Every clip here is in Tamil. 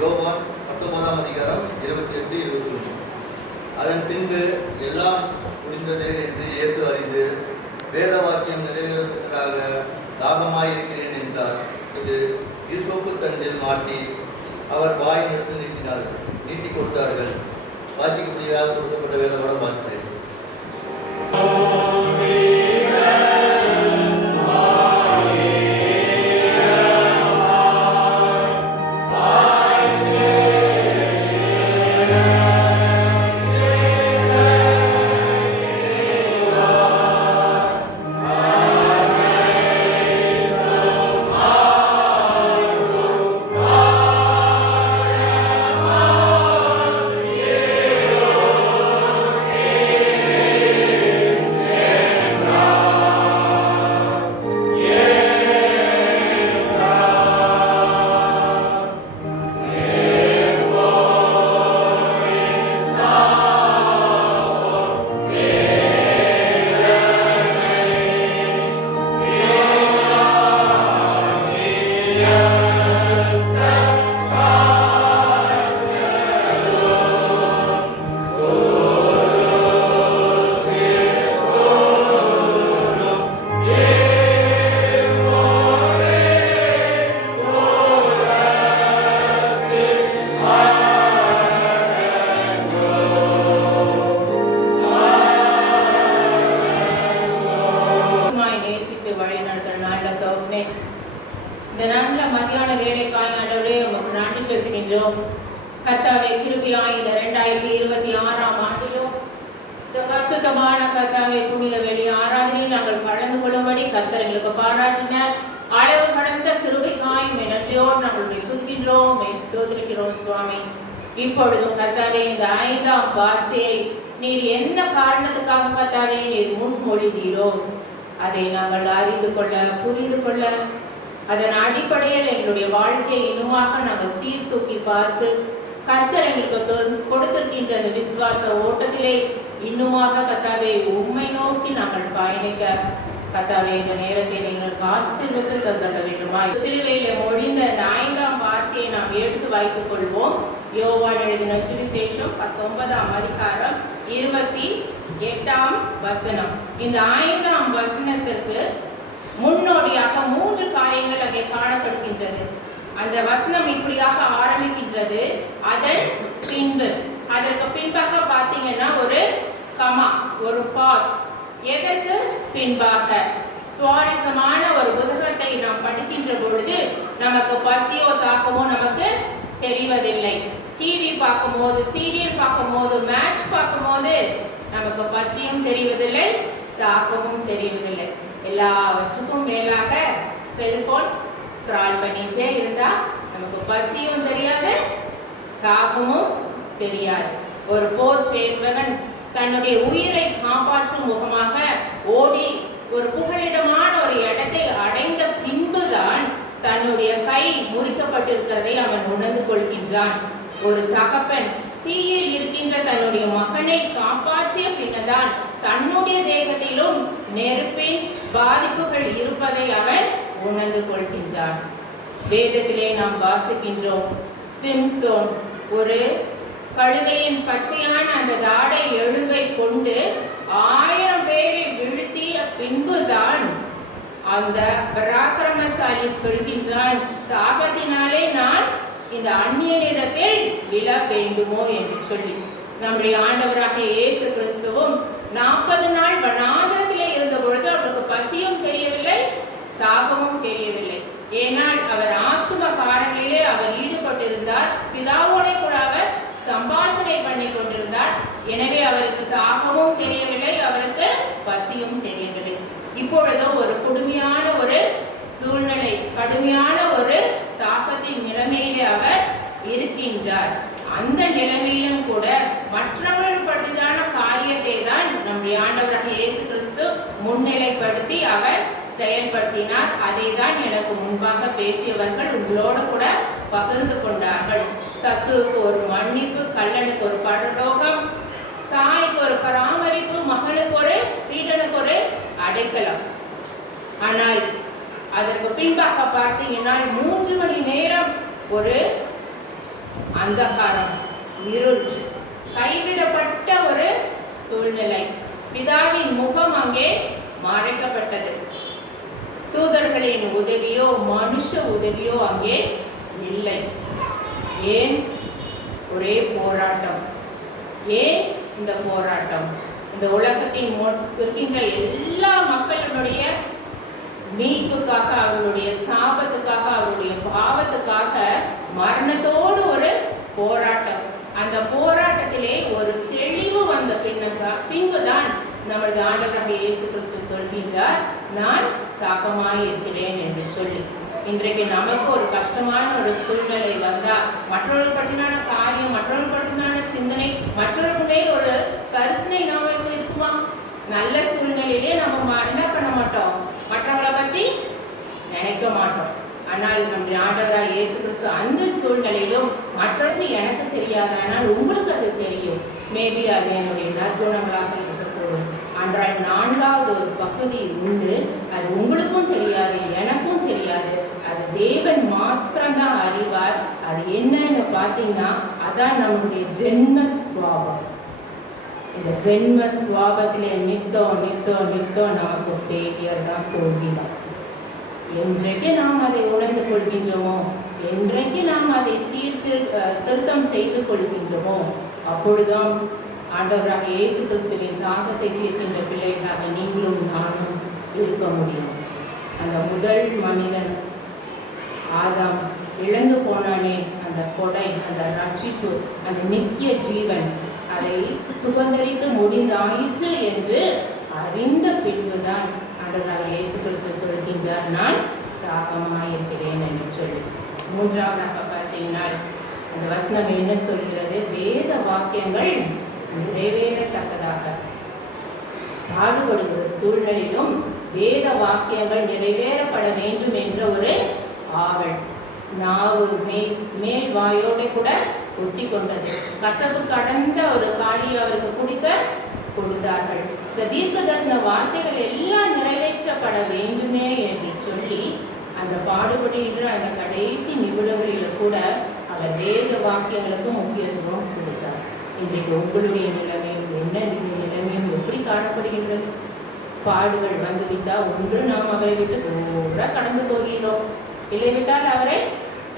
யோவான் 19ஆம் அதிகாரம் 28-21. அதன் பின்பு எல்லாம் முடிந்தது என்று இயேசு அறிந்து வேத வாக்கியம் நிறைவேறத்தக்கதாக தாகமாயிருக்கிறேன் என்றார். இது ஈசோப்பு தண்டில் மாட்டி அவர் வாயின் எடுத்து நீட்டி கொடுத்தார்கள். வாசிக்கப்படியாக கொடுக்கப்பட்ட வேதவடம் வாசித்தேன். இந்த நல்ல மத்தியான வேலைக்காய் ஆண்டவரே உமக்கு நன்றி செலுத்துகின்றோம். கர்த்தாவே கிருபையாய் இந்த 2026ஆம் ஆண்டிலும் இந்த பரிசுத்தமான கர்த்தாவே புனித வெளி ஆராதனையில் நாங்கள் கலந்து கொள்ளும்படி கர்த்தர் எங்களுக்கு பாராட்டின அளவு கடந்த கிருபைக்காய் நன்றியோடு நாங்கள் துதிக்கின்றோம், ஸ்தோத்திரிக்கிறோம் சுவாமி. இப்பொழுதும் கர்த்தாவே இந்த 5ஆம் வார்த்தையை நீர் என்ன காரணத்துக்காக கர்த்தாவே நீர் முன்மொழிந்தீரோ அதை நாங்கள் அறிந்து கொள்ள புரிந்து கொள்ள அதன் அடிப்படையில் எங்களுடைய வாழ்க்கையை இன்னுமாக நாங்கள் சீர்தூக்கி பார்த்து கர்த்தர் எங்களுக்கு கொடுத்திருக்கின்ற அந்த விசுவாச ஓட்டத்திலே இன்னுமாக கர்த்தாவே உம்மை நோக்கி நாங்கள் பயணிக்க கர்த்தாவே இந்த நேரத்தை எங்களுக்கு ஆசீர்வதித்து தந்துட வேண்டுமா? சிலுவையில மொழிந்த அந்த 5ஆம் வார்த்தையை நாம் எடுத்து வைத்துக் கொள்வோம். யோவான் எழுதின சுவிசேஷம் 19ஆம் அதிகாரம் 28ஆம் வசனம். இந்த 5ஆம் வசனத்திற்கு முன்னோடியாக 3 காரியங்கள் அங்கே காணப்படுகின்றது. அந்த வசனம் இப்படியாக ஆரம்பிக்கின்றது. அதன் பின்பு, அதற்கு பின்பாக பார்த்தீங்கன்னா ஒரு கமா, ஒரு பாஸ். எதற்கு பின்பாக? சுவாரஸ்யமான ஒரு புத்தகத்தை நாம் படிக்கின்ற பொழுது நமக்கு பசியோ தாக்கமோ நமக்கு தெரிவதில்லை. டிவி பார்க்கும் போது, சீரியல் பார்க்கும் போது, மேட்ச் பார்க்கும் போது நமக்கு பசியும் தெரிவதில்லை, தாக்கமும் தெரிவதில்லை. எல்லாவற்றுக்கும் மேலாக செல்போன் ஸ்க்ரால் பண்ணிட்டே இருந்தா நமக்கு பசியும் தெரியாது, தாகமும் தெரியாது. ஒரு போர் சேவகன் தன்னுடைய உயிரை காப்பாற்றும் முகமாக ஓடி ஒரு புகலிடமான ஒரு இடத்தை அடைந்த பின்புதான் தன்னுடைய கை முறிக்கப்பட்டிருக்கிறதை அவன் உணர்ந்து கொள்கின்றான். ஒரு தகப்பன் தீயில் இருக்கின்ற தன்னுடைய மகனை காப்பாற்றிய பின்னதான் தன்னுடைய தேகத்திலும் நெருப்பின் பாதிப்புகள் இருப்பதை அவன் உணர்ந்து கொள்கின்றான். வேதத்திலே நாம் வாசிக்கின்றோம், சிம்சோன் ஒரு கழுதையின் பச்சையான அந்த தாடை எலும்பை கொண்டு 1000 பேரை வீழ்த்திய பின்புதான் அந்த பராக்கிரமசாலி சொல்கின்றான், தாகத்தினாலே நான் இந்த அந்நியனிடத்தில் விழ வேண்டுமோ என்று சொல்லி. நம்முடைய ஆண்டவராக இயேசு கிறிஸ்துவும் 40 நாள் வனாந்திரத்திலே இருந்த பொழுது அவருக்கு பசியும் தெரியவில்லை, தாகமும் தெரியவில்லை. ஏனால் அவர் ஆத்தும காரியங்களிலே அவர் ஈடுபட்டிருந்தார், பிதாவோட கூட அவர் சம்பாஷணை பண்ணி கொண்டிருந்தார். எனவே அவருக்கு தாகமும் தெரியவில்லை, அவருக்கு பசியும் தெரியவில்லை. இப்பொழுது ஒரு கொடுமையான ஒரு சூழ்நிலை, கடுமையான ஒரு தாக்கத்தின் நிலைமையிலே அவர் இருக்கின்றார். அந்த நிலைமையிலும் கூட மற்றவர்கள் பற்றிதான காரியத்தை தான் நம்முடைய ஆண்டவராக இயேசு கிறிஸ்து முன்னிலைப்படுத்தி அவர் செயல்படுத்தினார். அதை தான் எனக்கு முன்பாக பேசியவர்கள் உங்களோடு கூட பகிர்ந்து கொண்டார்கள். சத்துருக்கு ஒரு மன்னிப்பு, கள்ளனுக்கு ஒரு பரலோகம், தாய்க்கு ஒரு பராமரிப்பு, மகனுக்கு ஒரு சீடனுக்கு ஒரு அடைக்கலம். ஆனால் அதற்கு பின்பாக பார்த்தீங்கன்னா 3 மணி நேரம் ஒரு அந்தகாரம், இருள், கைவிடப்பட்ட ஒரு சூழ்நிலை. பிதாவின் முகம் அங்கே மறைக்கப்பட்டது. தூதர்களின் உதவியோ மனுஷ உதவியோ அங்கே இல்லை. ஏன்? ஒரே போராட்டம். ஏன் இந்த போராட்டம்? இந்த உலகத்தின் இருக்கின்ற எல்லா மக்களினுடைய மீட்புக்காக, அவர்களுடைய சாபத்துக்காக, அவருடைய பாவத்துக்காக மரணத்தோடு ஒரு போராட்டம். அந்த போராட்டத்திலே ஒரு தெளிவு வந்த பின்புதான் நமது ஆண்டவராகிய இயேசு கிறிஸ்து சொல்கின்றார், நான் தாகமாய் இருக்கிறேன் என்று சொல்லி. இன்றைக்கு நமக்கு ஒரு கஷ்டமான ஒரு சூழ்நிலை வந்தா, மற்றவர்கள் பற்றினான காரியம், மற்றவர்கள் பற்றினான சிந்தனை, மற்றவர்கள் மேல் ஒரு கரிசனை நமக்கு இருக்குமா? நல்ல சூழ்நிலையிலே நம்ம என்ன பண்ண மாட்டோம், மற்றவங்களை பத்தி நினைக்க மாட்டோம். ஆனால் நம்முடைய ஆண்டவராகிய இயேசு கிறிஸ்து அந்த சூழ்நிலையிலும் மற்றவற்றை எனக்கு தெரியாது, ஆனால் உங்களுக்கு அது தெரியும். மேபி அது என்னுடைய நற்குணங்களாக இருக்கக்கூடும். ஆனால் 4வது ஒரு பகுதி உண்டு, அது உங்களுக்கும் தெரியாது, எனக்கும் தெரியாது. அது தேவன் மாத்திரம்தான் அறிவார். அது என்னன்னு பார்த்தீங்கன்னா, அதான் நம்முடைய ஜென்ம சுவாபம். இந்த ஜென்ம சுவாபத்திலே நித்தம் நித்தம் நித்தம் நமக்கு ஃபெயிலியர் தான், தோல்விதான். என்றைக்கு நாம் அதை உணர்ந்து கொள்கின்றோமோ, என்றைக்கு நாம் அதை திருத்தம் செய்து கொள்கின்றோமோ, அப்பொழுதுதான் ஆண்டவராக இயேசு கிறிஸ்துவின் தாகத்தை தீர்க்கின்ற பிள்ளைகளாக நீங்களும் நானும் இருக்க முடியும். அந்த முதல் மனிதன் ஆதாம் இழந்து போனானே, அந்த கொடை, அந்த ரட்சிப்பு, அந்த நித்திய ஜீவன், அதை சுதந்திரித்து முடிந்தாயிற்று என்று அறிந்த பின்புதான் ஆண்டவராகிய இயேசு கிறிஸ்து சொல்கின்றார், நான் தாகமாய் இருக்கிறேன் என்று சொல்லி. 3வதாக பார்த்தீங்கன்னா அந்த வசனம் என்ன சொல்கிறது? வேத வாக்கியங்கள் நிறைவேறத்தக்கதாக. பாடுபடுகிற சூழ்நிலையிலும் வேத வாக்கியங்கள் நிறைவேறப்பட வேண்டும் என்ற ஒரு ஆவல். நாவு மேல் வாயோட கூட ஒட்டி கொண்டது. கசப்பு கடந்த ஒரு காடியை அவருக்கு குடிக்க கொடுத்தார்கள். இந்த தீர்க்க தரிசன வார்த்தைகள் எல்லாம் நிறைவேற்றப்பட வேண்டுமே என்று சொல்லி அந்த பாடுபடுகின்ற அந்த கடைசி நிமிடங்களில் கூட அவர் வேத வாக்கியங்களுக்கு முக்கியத்துவம் கொடுத்தார். இன்றைக்கு உங்களுடைய நிலைமையும் என்ன நிலைமையும் எப்படி காணப்படுகின்றது? பாடுகள் வந்துவிட்டால் ஒன்று நாம் அவரை விட்டு தூர கடந்து போகிறோம், இல்லைவிட்டால் அவரை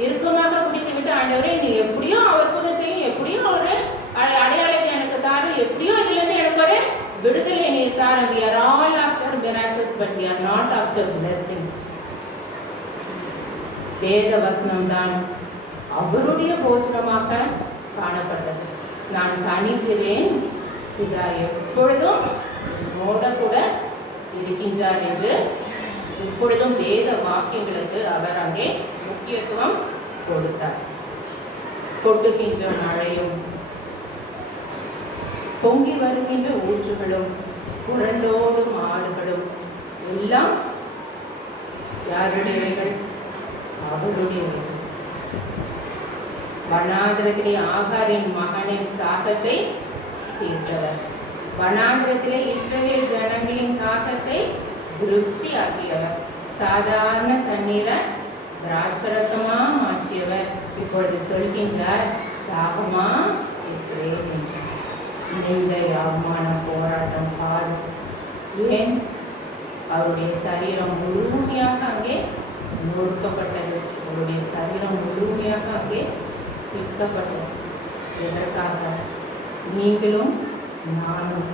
இறுக்கமாக பிடித்து விட்டு, ஆண்டவரே நீ எப்படியோ அவர் புதை செய்யும், எப்படியோ ஒரு அடையாளத்தை எனக்கு தாரு, எப்படியோ இதுலேருந்து எனக்கு ஒரு விடுதலை நீ தாரு. We are all after miracles, but we are not after blessings. வேத வசனம் தான் அவருடைய போஜனமாக காணப்பட்டது. நான் தனிக்கிறேன், பிதா எப்பொழுதும் என்னோட கூட இருக்கின்றார் என்று இப்பொழுதும் வேத வாக்கியங்களுக்கு அவர் அங்கே முக்கியத்துவம் கொடுத்தார். கொட்டுகின்ற மழையும் பொங்கி வருகின்ற ஊற்றுகளும் புரண்டோடும் ஆடுகளும் எல்லாம் யாருடையவைகள்? அவருடையவைகள். வனாந்திரத்திலே ஆகாரின் மகனின் தாகத்தை தீர்த்தவர். வனாந்திரத்திலே இஸ்ரவேல் ஜனங்களின் தாகத்தை திருப்தி ஆக்கியவர். சாதாரண தண்ணீரை திராட்சரசமா மாற்றியவர். இப்பொழுது சொல்கின்றார், தாகமா இருக்கிறேன் என்றார். இந்த அவமான போராட்டம் பாடு. ஏன்? அவருடைய சரீரம் முழுமையாக அங்கே நொறுக்கப்பட்டது. அவருடைய சரீரம் முழுமையாக அங்கே விற்கப்பட்டது. எதற்காக? நீங்களும் நானும்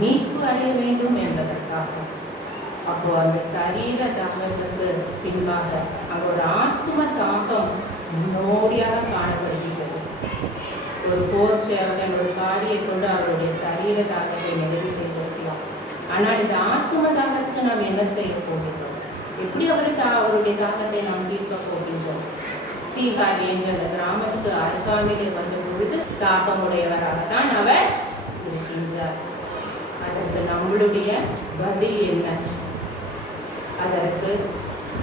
மீட்பு அடைய வேண்டும் என்பதற்காக. அப்போ அந்த சரீர தாகத்துக்கு பின்பாக அங்கே ஒரு ஆத்ம தாகம் முன்னோடியாக காணப்படுகின்றது. ஒரு போர் சேவகன் ஒரு காடியை கொண்டு அவருடைய சரீர தாகத்தை நிறைவு செய்திருக்கலாம். ஆனால் இந்த ஆத்ம தாகத்துக்கு நாம் என்ன செய்ய போகின்றோம்? எப்படி அவருடைய தாகத்தை நாம் தீர்க்க போகின்றோம்? சீகாரி என்ற அந்த கிராமத்துக்கு அருகாமையிலே வந்த பொழுது தாகமுடையவராகத்தான் அவர் இருக்கின்றார். அதற்கு நம்மளுடைய பதில் என்ன? அதற்கு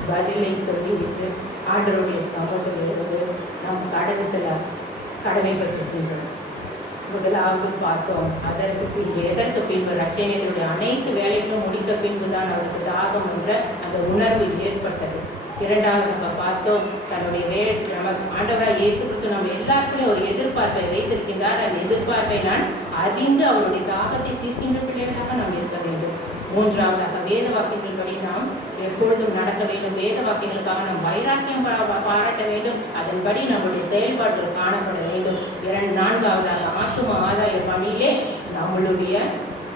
பதிலை சொல்லிவிட்டு ஆண்டவருடைய சமூகத்தில் இருந்து நாம் கடந்து செல்ல கடமைப்பட்டிருக்கின்றோம். முதலாவது பார்த்தோம், அதற்கு பின்பு எதற்கு பின்பு ரட்சணியனுடைய அனைத்து வேலைகளும் முடித்த பின்புதான் அவருக்கு தாகம் என்ற அந்த உணர்வு ஏற்பட்டது. இரண்டாவது பார்த்தோம், தன்னுடைய ஆண்டவராக இயேசு கிறிஸ்து நம்ம எல்லாருக்குமே நம்மிடமே ஒரு எதிர்பார்ப்பை வைத்திருக்கின்றார். அந்த எதிர்பார்ப்பை நான் அறிந்து அவருடைய தாகத்தை தீர்க்கின்ற பிள்ளைகளாக நாம் இருக்க வேண்டும். மூன்றாவதாக வேத வாக்கியங்களின்படி நாம் எப்பொழுதும் நடக்க வேண்டும். வேத வாக்கியங்களுக்காக நாம் வைராக்கியம் பாராட்ட வேண்டும். அதன்படி நம்முடைய செயல்பாடுகள் காணப்பட வேண்டும். நான்காவதாக ஆத்தும ஆதாய பணியிலே நம்மளுடைய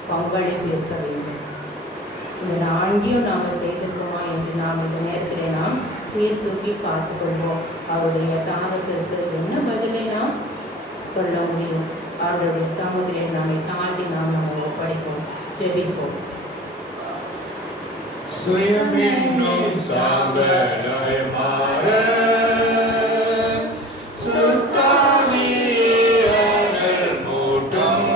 பங்களிப்பு இருக்க வேண்டும். இந்த நான்கையும் நாம் செய்திருக்கோமா என்று நாம் இந்த நேரத்தில் நாம் சீர்தூக்கி பார்த்து கொள்வோம். அவருடைய தாகத்திற்கு என்ன பதிலை நாம் சொல்ல முடியும்? அவருடைய சமூகத்திலே நம்மை தாண்டி நாம் ஒப்படைப்போம். ஜெபிப்போம். சுயமென்னும் சாம்பலாய் மாற சுத்தாமியனல் மூட்டும்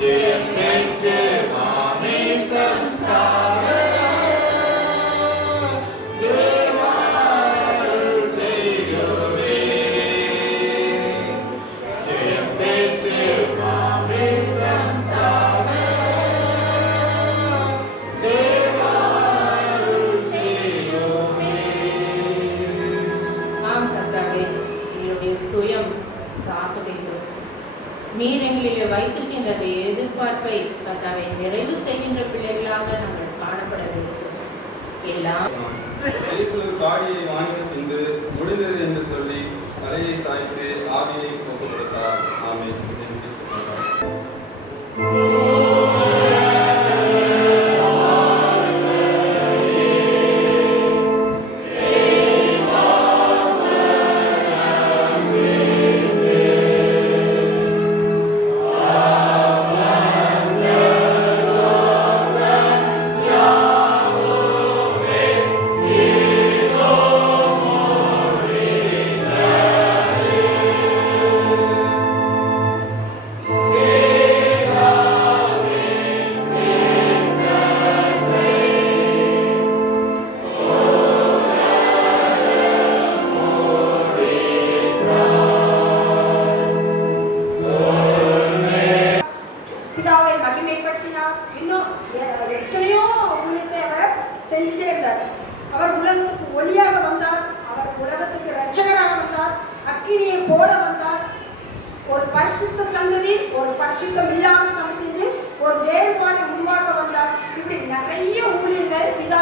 தேம்பெற்று மாமே சம்சார தேவாருள் செய்யோமே தேம்பெற்று மாமே சம்சார சுயம் சாக வேண்டும். நீர் எங்களிலே வைத்திருக்கின்ற எதிர்பார்ப்பை கர்த்தாவை நிறைவு செய்கின்ற பிள்ளைகளாக நாங்கள் காணப்பட வேண்டும். எல்லாம் காடியை வாங்கின பின்பு முடிந்தது என்று சொல்லி தலையை சாய்த்து ஆவியை ஒப்புக் கொடுத்தார். ஆமென் என்று சொன்னார். செஞ்சுட்டே இருந்தார். அவர் உலகத்துக்கு ஒளியாக வந்தார். அவர் உலகத்துக்கு இரட்சகராக வந்தார். அக்கினியை போட வந்தார். ஒரு பரிசுத்த சந்ததி, ஒரு பரிசுத்தம் இல்லாத சந்ததி, ஒரு வேறுபாடை உருவாக்க வந்தார். இப்படி நிறைய ஊழியர்கள் பிதா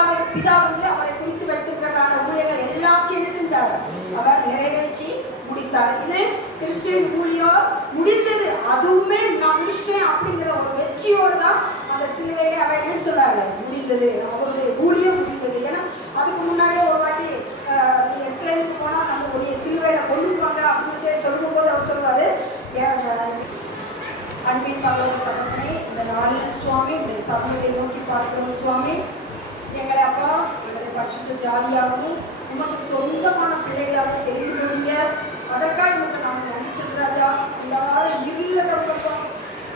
வந்து அவரை குறித்து வைத்திருக்கிறதான ஊழியர்கள் எல்லாத்தையும் செஞ்சார். அவர் நிறைவேற்றி முடித்தார். இது கிறிஸ்டியன் ஊழியம் முடிந்தது. அதுவுமே நான் முடிச்சிட்டேன் அப்படிங்கிற ஒரு வெற்றியோடு தான் அந்த சிலுவையிலே அவர் என்ன சொல்றாரு? முடிந்தது. அவருடைய ஊழியம் முடிந்தது. ஏன்னா அதுக்கு முன்னாடியே ஒரு வாட்டி நீ இஸ்ரேலுக்கு போனா நம்ம உடைய சிலுவையில கொண்டுவாங்க அப்படின்ட்டு சொல்லும்போது அவர் சொல்வாரு, அன்பின் பகவனே, இந்த நாளில் சுவாமி இந்த சமூகத்தை நோக்கி பார்க்கிறோம் சுவாமி. எங்களை அப்பா எங்களை பரிசுத்த ஜாதியாகவும் உமக்கு சொந்தமான பிள்ளைகளாக தெரிந்து கொண்டீங்க. அதற்காக உங்களுக்கு நாங்கள் நன்றி சொல்றாஜா. இந்த வாரம் இருள கிடந்தப்பா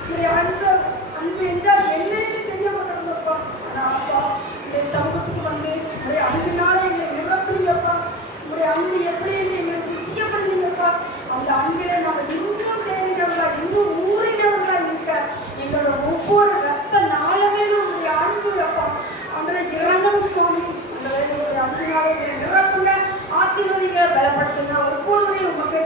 உங்களுடைய அன்பு என்றால் என்னன்னு தெரியாம கிடந்தப்பா. ஆனா அப்பா உங்களுடைய சமூகத்துக்கு வந்து உங்களுடைய அன்பினால எங்களை நிரப்புனீங்கப்பா. உங்களுடைய அன்பு எப்படி எங்களை ருசிக்க பண்ணீங்கப்பா. அந்த அன்பில நாங்கள் இன்னும் தேறினவர்களா, இன்னும் ஊறினவர்களா இருக்க எங்களோட ஒவ்வொரு ரத்த நாளங்களிலும் உங்களுடைய அன்பு அப்பா அன்றைய இறங்கணும் சுவாமி. அன்றைய அன்பினால எங்களை நிரப்புங்க, ஆசீர்வதிங்க, பலப்படுத்துங்க. ஒவ்வொருவரையும் உமக்கு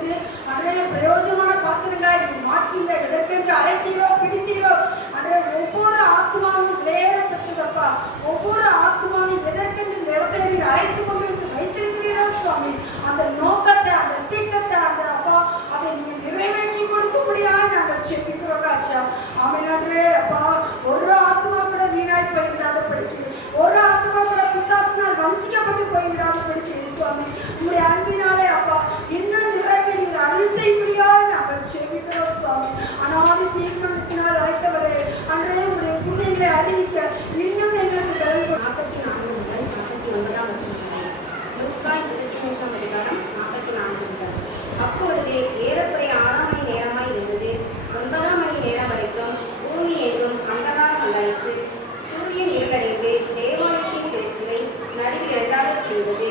அன்றைய பிரயோஜனமான பாத்திரங்களை நீ மாற்றுங்க. எதற்கென்று அழைத்தீரோ பிடித்தீரோ அன்றைய ஒவ்வொரு ஆத்மாவும் வேற பெற்றதப்பா. ஒவ்வொரு ஆத்மாவும் எதற்கென்று இந்த இடத்துல நீ அழைத்து கொண்டு வைத்திருக்கிறீரோ சுவாமி, அந்த நோக்கத்தை, அந்த திட்டத்தை, அந்த அப்பா அதை நீங்க நிறைவேற்றி கொடுக்கும்படியாக நாங்கள் செபிக்கிறோம் ராஜா. ஆமென். நன்றே அப்பா. ஒரு ஆத்மா கூட வீணாய் போய்விடாத படிக்கு, ஒரு ஆத்மா கூட பிசாசினால் வஞ்சிக்கப்பட்டு போய்விடாத படிக்கு சுவாமி. உங்களுடைய அன்பினாலே அப்பா இன்னும் நிரப்பி நீர் அருள் செய்யும்படியாக நாங்கள் செபிக்கிறோம் சுவாமி. அனாதி தீர்மானத்தினால் அழைத்தவரே அன்றைய உங்களுடைய புண்ணியங்களை அறிவிக்க இன்னும் எங்களுக்கு பலன் 44 முதல் 49 வசனம் வரை. லூக்கா 23 அதிகாரம் 44 முதல். அப்பொழுது ஏறக்குறைய 6 மணி நேரமாய் இருந்தது. 9 மணி நேரம் வரைக்கும் பூமி எங்கும் அந்தகாரம் உண்டாயிற்று. சூரியன் இருளடைந்து தேவாலயத்தின் திருச்சிலை நடுவில் இரண்டாக கிழிந்தது.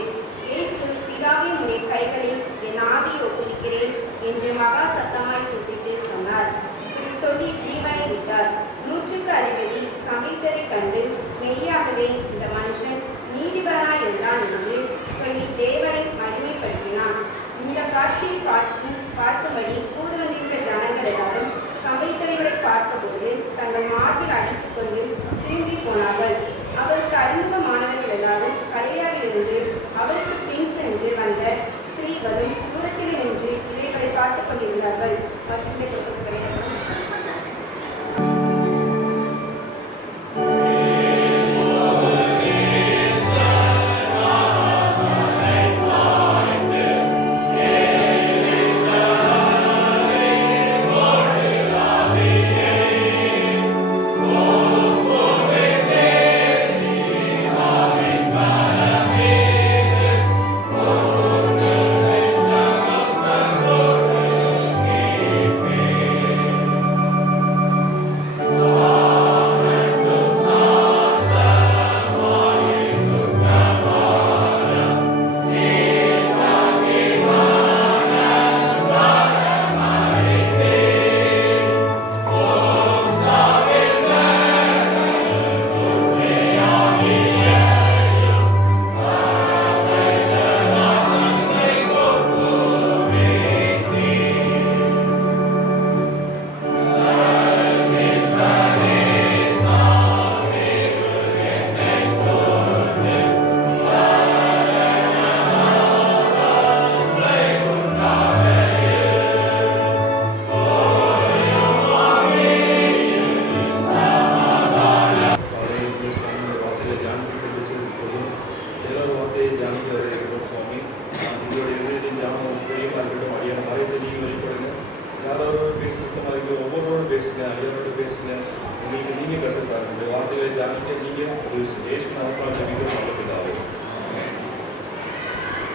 இயேசு, பிதாவே உம்முடைய கைகளில் என் ஆவியை ஒப்புவிக்கிறேன் என்று மகா சத்தமாய் கூப்பிட்டு சொன்னார். இப்படி சொல்லி ஜீவனை விட்டார். 100க்கு அதிபதி சமீபரை கண்டு மெய்யாகவே இந்த மனுஷன் நீதிபரனாய் இருந்தான் என்று சொல்லி தேவனை மகிமைப்படுத்தினான். இந்த காட்சியை பார்க்கும்படி கூடு வந்திருந்த ஜனங்கள் எல்லாரும் சம்பவித்தவைகளை பார்த்தபோது தங்கள் மார்பில் அடித்துக் கொண்டு திரும்பி போனார்கள். அவருக்கு அறிமுகமானவர்கள் எல்லாரும் கலிலேயாவிலிருந்து அவருக்கு பின் சென்று வந்த ஸ்திரீகளும் தூரத்தில் நின்று இவைகளை பார்த்துக் கொண்டிருந்தார்கள். வசனத்தை கொடுக்கப்பட்ட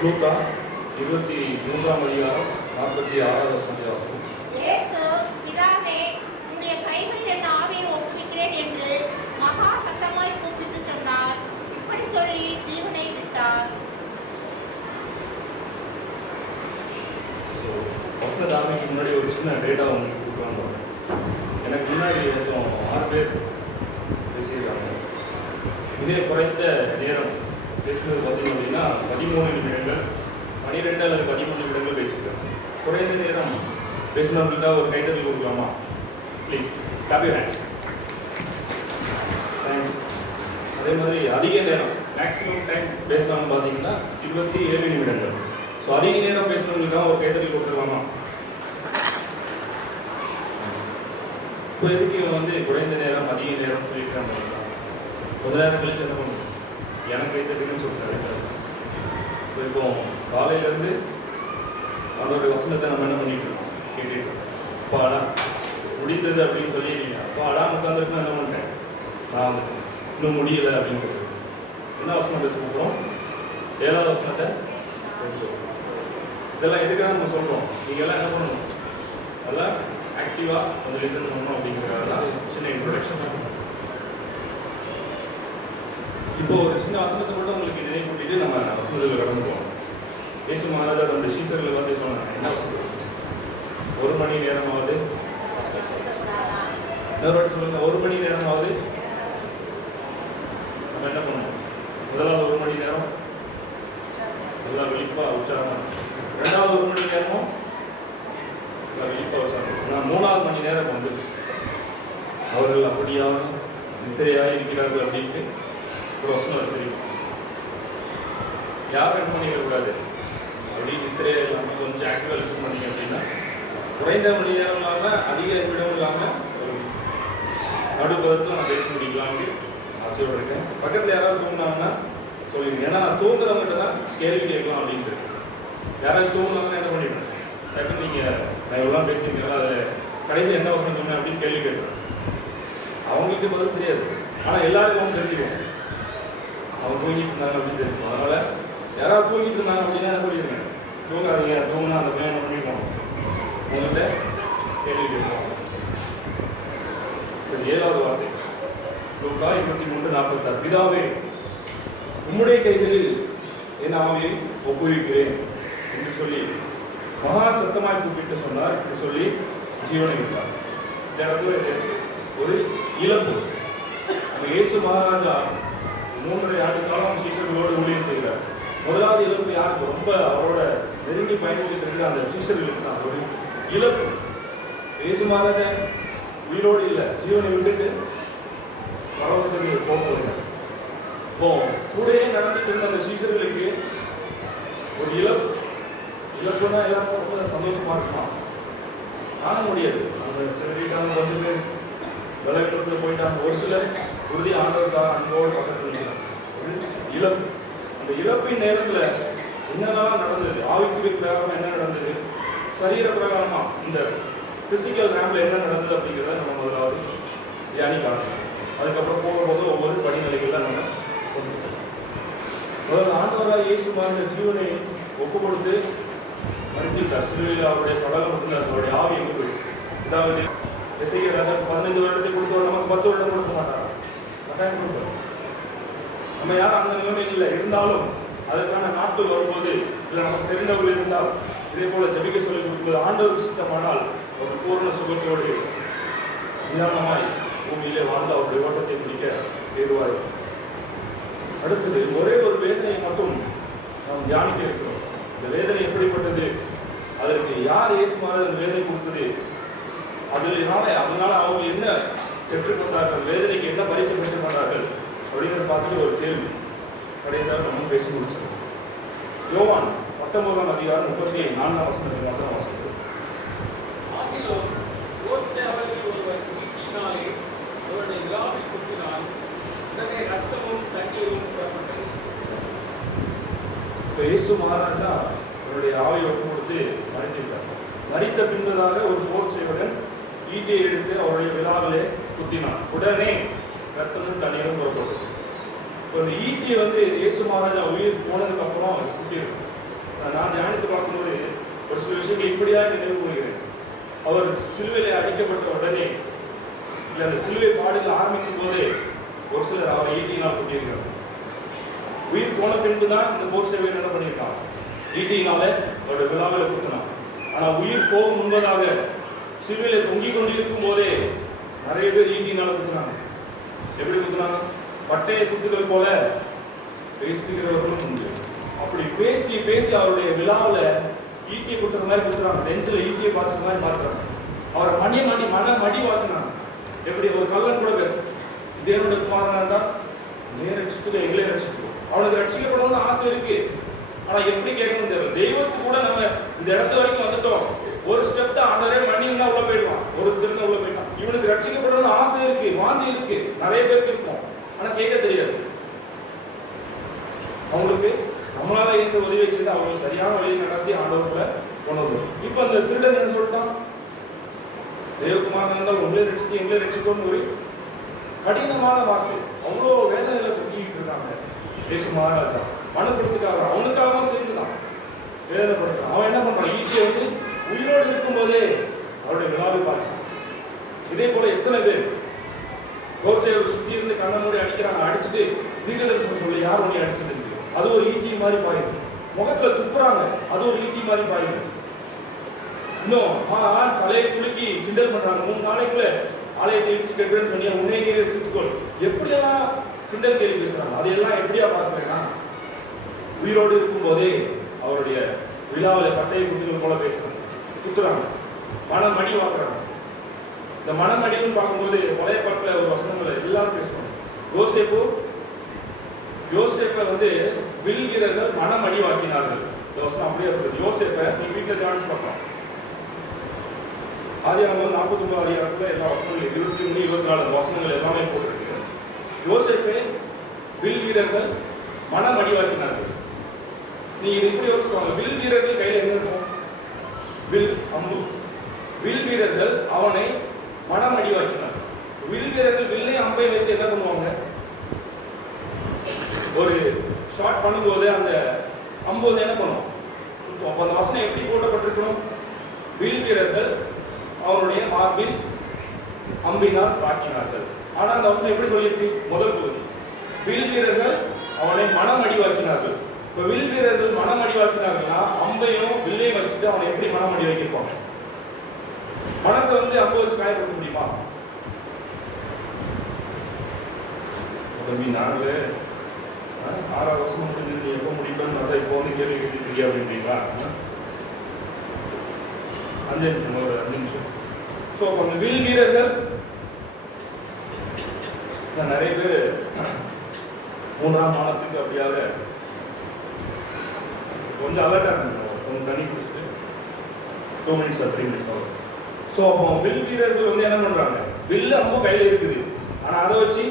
லூக்கா 23ஆம் அதிகாரம் 46வது வசனத்தை வாசிப்போம். இயேசு, பிதாவே, உம்முடைய கைகளில் என் ஆவியை ஒப்புவிக்கிறேன் என்று மகா சத்தமாய் கூப்பிட்டு சொன்னார். இப்படி சொல்லி ஜீவனை விட்டார். வசன தாமிக்கு முன்னாடி ஒரு சின்ன டேட்டா உங்களுக்கு கொடுக்குறாங்க. எனக்கு முன்னாடி மொத்தம் 6 பேர் பேசியிருக்காங்க. இதே குறைந்த நேரம் பேசுகிறது பார்த்தீங்க அப்படின்னா 13 நிமிடங்கள், 12 அல்லது 13 நிமிடங்கள் பேசியிருக்காங்க. குறைந்த நேரம் பேசினவங்கள்ட்ட ஒரு கைத்தறி கொடுக்கலாமா? Please clap your hands. Thanks. அதே மாதிரி அதிக நேரம் மேக்ஸிமம் டைம் பேசினவங்க பார்த்தீங்கன்னா 27 நிமிடங்கள். ஸோ அதிக நேரம் பேசினவங்களுக்காக ஒரு கைத்தறி கொடுத்துருவாமா? இப்போ எதுக்கு வந்து குறைந்த நேரம் அதிக நேரம் சொல்லியிருக்காங்க? கொஞ்ச நேரம் கழிச்சு என்ன பண்ணுவோம்? எனக்கு கைத்தட்டுன்னு சொல்லிட்டாரு. ஸோ இப்போ காலையிலேருந்து அதோடைய வசனத்தை நம்ம என்ன பண்ணிட்டு இருக்கோம்? கேட்டுட்டு அப்பாடா முடிந்தது அப்படின்னு சொல்லிடுறீங்க. அப்பாடா உட்காந்துருக்கு என்ன பண்ணிட்டேன்? நான் இன்னும் முடியலை அப்படின்னு சொல்லிட்டு என்ன வசனம் பேச போகிறோம்? 7வது வசனத்தை பேசுகிறோம். இதெல்லாம் எதுக்காக நம்ம சொல்கிறோம்? நீங்கள் எல்லாம் என்ன பண்ணணும்? நல்லா ஆக்டிவாக கொஞ்சம் லிசன் பண்ணணும் அப்படிங்கிறதெல்லாம் சின்ன இன்ட்ரோடக்ஷன். இப்போ ஒரு சின்ன வசனத்தை மட்டும் உங்களுக்கு நினைவு கூட்டிட்டு நம்ம வசனத்தில் கடந்து போவோம். இயேசு மகாராஜா அந்த சீசர்களை வந்து சொன்னாங்க, என்ன வசனம்? 1 மணி நேரமாவது சொல்லுங்க. 1 மணி நேரமாவது நம்ம என்ன பண்ணணும்? முதலாவது 1 மணி நேரம் எல்லாம் விழிப்பா உற்சாகம். 2வது 1 மணி நேரமும் எல்லாம் விழிப்பா உற்சாகம். ஆனால் 3வது மணி நேரம் வந்துருச்சு. அவர்கள் அப்படியாக நித்திரையாக இருக்கிறார்கள் அப்படின்ட்டு ஒரு வசனம் தெரியும். யாரும் என்ன பண்ணிடக்கூடாது? அப்படி நித்திரையாக இல்லாமல் கொஞ்சம் ஆக்டிவாக லிசன் பண்ணிங்க அப்படின்னா குறைந்த மணி நேரம் இல்லாமல் அதிக நிமிடம் இல்லாமல் ஒரு நடுப்பதத்தில் நான் பேச முடிக்கலாம்னு ஆசையோடு இருக்கேன். பக்கத்தில் யாராவது தூங்கினாங்கன்னா சொல்லிடுங்க. ஏன்னா நான் தூங்குறவங்ககிட்ட தான் கேள்வி கேட்கலாம் அப்படின்ட்டு. யாராவது தூங்கினாங்கன்னா என்ன பண்ணிடுறேன்? டக்குன்னு நீங்கள் நான் எவ்வளோ பேசியிருக்கீங்களா, அதை கடைசி என்ன வசனம் சொன்னேன் அப்படின்னு கேள்வி கேட்குறேன். அவங்களுக்கு பதில் தெரியாது, ஆனால் எல்லாருக்கும் தெரிஞ்சுக்குவோம் அவங்க தூங்கிட்டு இருந்தாங்க அப்படின்னு தெரியும். அதனால் யாராவது தூங்கிட்டு இருந்தாங்க அப்படின்னா என்ன சொல்லிடுங்க? தூங்காதீங்க, தூங்கினா அந்த பையன் என்ன பண்ணிடுவோம்? உங்கள்கிட்ட கேள்வி கேட்போம். சரி, 7வது வார்த்தை லூக்கா 23:46. பிதாவே, உம்முடைய கைகளில் என் ஆவியை ஒப்புவிக்கிறேன் என்று சொல்லி மகா சத்தமாய் கூப்பிட்டு சொன்னார். என்று சொல்லி ஜீவனை விட்டார். இந்த இடத்துல ஒரு இழப்பு. நம்ம இயேசு மகாராஜா 3.5 ஆண்டு காலம் சீசர்களோடு ஊழியம் செய்கிறார். முதலாவது இழப்பு யாருக்கு? ரொம்ப அவரோட நெருங்கி பயணித்துட்டு இருக்கிற அந்த சீஷர்களுக்கு தான் ஒரு இழப்பு. இயேசு மகாராஜா உயிரோடு இல்லை, ஜீவனை விட்டுட்டு பரவத்துக்கு போகல. இப்போ கூடயே நடந்துட்டு இருந்த அந்த சீஷர்களுக்கு ஒரு இழப்புனா எல்லாருக்கும் ரொம்ப சந்தோஷமா இருக்குமா? காண முடியாது. அந்த சில வீட்டாங்க கொஞ்சம் பேர் விளையாட்டுல போயிட்டாங்க, ஒரு சிலர் உறுதி ஆண்டவருக்காக அன்போடு பக்கத்தில் இருக்கிறாங்க. ஒரு இழப்பு. அந்த இழப்பின் நேரத்துல என்னென்னலாம் நடந்தது, ஆவிக்குரிய பிரகாரமா என்ன நடந்தது, சரீர பிரகாரமா இந்த பிசிக்கல் ரேம்ல என்ன நடந்தது அப்படிங்கிறத நம்ம முதலாவது தியானிக்கலாம். அதுக்கப்புறம் போகும்போது ஒவ்வொரு படிநிலைகள்ல நம்ம கொண்டு முதல்ல ஆண்டவராக இயேசு மாறின ஜீவனை ஒப்பு கொடுத்து மறுத்துட்டார். சிலுவையில் அவருடைய சடலம் கொடுத்தார், அவருடைய ஆவி எங்கே போயிடும். அதாவது இசைக்கிற 15 வருடத்தை கொடுத்தவர் நமக்கு 10 வருடம் கொடுக்க மாட்டாரா? கட்டாயம் கொடுப்பார். நம்ம யாரும் அந்த நிலைமையில் இல்லை. இருந்தாலும் அதற்கான நாட்கள் வரும்போது இல்லை நமக்கு தெரிந்தவர்கள் இருந்தால் இதே போல ஜபிக்க சொல்லி கொடுக்கும்போது ஆண்டவர் சித்தமானால் ஒரு பூர்ண சுகத்தோடு நிதானமாய் பூமியிலே வாழ்ந்து அவருடைய ஓட்டத்தை பிடிக்க ஏறுவார். அடுத்தது ஒரே ஒரு வேதனையை மட்டும் நாம் தியானிக்க இருக்கிறோம். இந்த வேதனை எப்படிப்பட்டது, அதற்கு யார் இயேசுமாறு அந்த வேதனை கொடுத்தது, அதனால அவங்க என்ன பெற்றுக்கொண்டார்கள், வேதனைக்கு என்ன பரிசு பெற்றுக்கொண்டார்கள் அப்படிங்கிறத பார்த்துட்டு ஒரு கேள்வி கடைசியாக நம்ம பேசி முடிச்சோம். யோவான் 19ஆம் அதிகாரம் 34ஆம் வசனத்தை மாத்திரம் வாசிக்கிறோம். அவருடைய விழாவை குத்தினால் உடனே ரத்தமும் தண்ணீரும் புறப்பட்டது. இப்போ இயேசு மகாராஜா அவருடைய ஆவியை ஒப்பு கொடுத்து மறைத்திருக்கார். மறித்த பின்பதாக ஒரு போர் செய்வதன் ஈட்டியை எடுத்து அவருடைய விழாவிலே குத்தினார். உடனே ரத்தமும் தண்ணீரும் புறப்பட்டது. இப்போ இந்த ஈட்டியை இயேசு மகாராஜா உயிர் போனதுக்கு அப்புறம் அவர் குத்திருக்கார். நான் தியானித்து பார்க்கும்போது ஒரு சில விஷயங்கள் இப்படியாக நினைவு கூறுகிறேன். அவர் சிலுவையிலே அடிக்கப்பட்ட உடனே இல்லை அந்த சிலுவை பாடுகள் ஆரம்பிக்கும் போதே ஒரு சிலர் அவரை ஈட்டியினால் குட்டியிருக்கிறார். உயிர் போன பின்பு தான் இந்த போர் சேவை என்ன பண்ணியிருக்காங்க, ஈட்டியினால அவருடைய விழாவில் குத்தினான். ஆனால் உயிர் போகும் முன்பதாக சிலுவையில தொங்கிக் கொண்டிருக்கும் போதே நிறைய பேர் ஈட்டியினால குத்தினாங்க. எப்படி குத்தினாங்க? பட்டையை குத்துக்கள் போல பேசுகிறவர்களும் உண்டு. அப்படி பேசி பேசி அவருடைய விழாவில் ஈட்டியை குத்துற மாதிரி குத்துறாங்க. நெஞ்சில் ஈட்டியை பாய்ச்சுற மாதிரி பாய்ச்சுறாங்க. அவரை மடி வாக்குனாங்க. எப்படி ஒரு கல்லன் கூட பேச இது என்னுடைய குமாரன் தான் ரட்சித்துக்கோ எங்களே ரட்சித்துக்கோ. அவனுக்கு ரட்சிக்கப்படணும்னு ஆசை இருக்கு. ஆனா எப்படி கேட்கணும்னு தெரியல. தெய்வத்து கூட நம்ம இந்த இடத்து வரைக்கும் வந்துட்டோம். ஒரு ஸ்டெப் தான் ஆண்டவரே மண்ணின்னா உள்ள போயிடுவான், ஒரு திருந்த உள்ள போயிட்டான். இவனுக்கு ரட்சிக்கப்படணும்னு ஆசை இருக்கு, வாஞ்சி இருக்கு, நிறைய பேருக்கு இருக்கும். ஆனா கேட்க தெரியாது. அவங்களுக்கு நம்மளால எந்த உதவியை செய்து அவங்களுக்கு சரியான வழியை நடத்தி ஆண்டவர்களை கொண்டு வரும். இப்ப அந்த திருடன் என்ன சொல்லிட்டான், தேவகுமாரன் இருந்தால் உங்களே ரட்சித்து எங்களே ரட்சிக்கணும்னு ஒரு கடினமான வார்த்தை. அவ்வளோ வேதனைகளை தொங்கிட்டு இருக்காங்க. இயேசு மகாராஜா மனுப்படுத்துக்காக அவனுக்காகவும் சேர்ந்துதான் வேதனைப்படுத்தான். அவன் என்ன பண்றான், ஈட்டியை உயிரோடு இருக்கும் போதே அவருடைய விழாவை பாய்ச்சான். இதே போல எத்தனை பேர் கோர்ச்சையை சுத்தி இருந்து கண்ண மூடி அடிக்கிறாங்க. அடிச்சுட்டு தீர்க்கதரிசனம் சொல்லி யார் ஒண்ணு அடிச்சுட்டு இருக்கு, அது ஒரு ஈட்டி மாதிரி பாயுது. முகத்துல துப்புறாங்க, அது ஒரு ஈட்டி மாதிரி பாயுது. இன்னும் தலையை துலுக்கி கிண்டல் பண்றாங்க. 3 நாளைக்குள்ள ஆலயத்தை இடிச்சு கட்டுறேன்னு சொன்னீங்க, உன்னையே வச்சுக்கோள். எப்படியெல்லாம் கிண்டல் கேள்வி பேசுறாங்க. அதையெல்லாம் எப்படியா பார்க்கிறேன்னா, உயிரோடு இருக்கும் போதே அவருடைய விழாவில் பட்டையை குத்துகள் போல பேசுறாங்க, குத்துறாங்க, மனமடி வாக்குறாங்க. இந்த மனமடின்னு பார்க்கும்போது பழைய பாட்டில் ஒரு வசனங்களை எல்லாரும் பேசுவாங்க. யோசேப்பை வில் வீரர்கள் மனமடி வாக்கினார்கள். இந்த வசனம் அப்படியே சொல்றது. யோசேப்பை நீ வீட்டில் கவனிச்சு பார்க்கலாம். ஆதியாகமம் 49 அதிகாரத்தில் எல்லா வசனங்களும் 23, 24 வசனங்கள் எல்லாமே போட்டிருக்கு. யோசேப்பை வில் வீரர்கள் மனம் அடிவாக்கினார்கள். நீ இப்படி யோசிப்பாங்க, வில் வீரர்கள் கையில் என்ன இருக்கும்? வில், அம்பு. வில் வீரர்கள் அவனை மனம் அடிவாக்கினார்கள். வில் வீரர்கள் வில்லை அம்பை வைத்து என்ன பண்ணுவாங்க, ஒரு ஷாட் பண்ணும்போது அந்த அம்பு என்ன பண்ணும்? அப்போ அந்த வசனம் எப்படி போட்டப்பட்டிருக்கணும்? வில் வீரர்கள் அவருடைய மார்பில் அம்பினால் தாக்கினார்கள். ஆனா அந்த வசனம் எப்படி சொல்லியிருக்கு? முதல் பகுதி, வில் வீரர்கள் அவனை மனம் அடிவாக்கினார்கள். இப்போ வில் வீரர்கள் மனம் அடிவாக்கினார்கள்னா அம்பையும் வில்லையும் வச்சுட்டு அவனை எப்படி மனம் அடி வைக்கிருப்பாங்க? மனசை அம்பை வச்சு காயப்படுத்த முடியுமா? தம்பி நாங்களே 6 வருஷம் முடிஞ்சது எப்போ முடிப்பேன்னு பார்த்தா இப்போ கேள்வி கேட்டு தெரியாது அப்படின்றீங்களா? 5 நிமிஷம், ஒரு 5 நிமிஷம். ஸோ அந்த வில் வீரர்கள் நிறைய பேர் 3ஆம் மாதத்துக்கு அப்படியாக கொஞ்சம் அலர்ட்டாக இருக்கணும், கொஞ்சம் தண்ணி குடிச்சிட்டு 2 மினிட்ஸ் 3 மினிட்ஸ் ஆகும். ஸோ அப்போ வில் வீரர்கள் வந்து என்ன பண்ணுறாங்க, வில்லு அம்பு கையில் இருக்குது, ஆனால் அதை வச்சு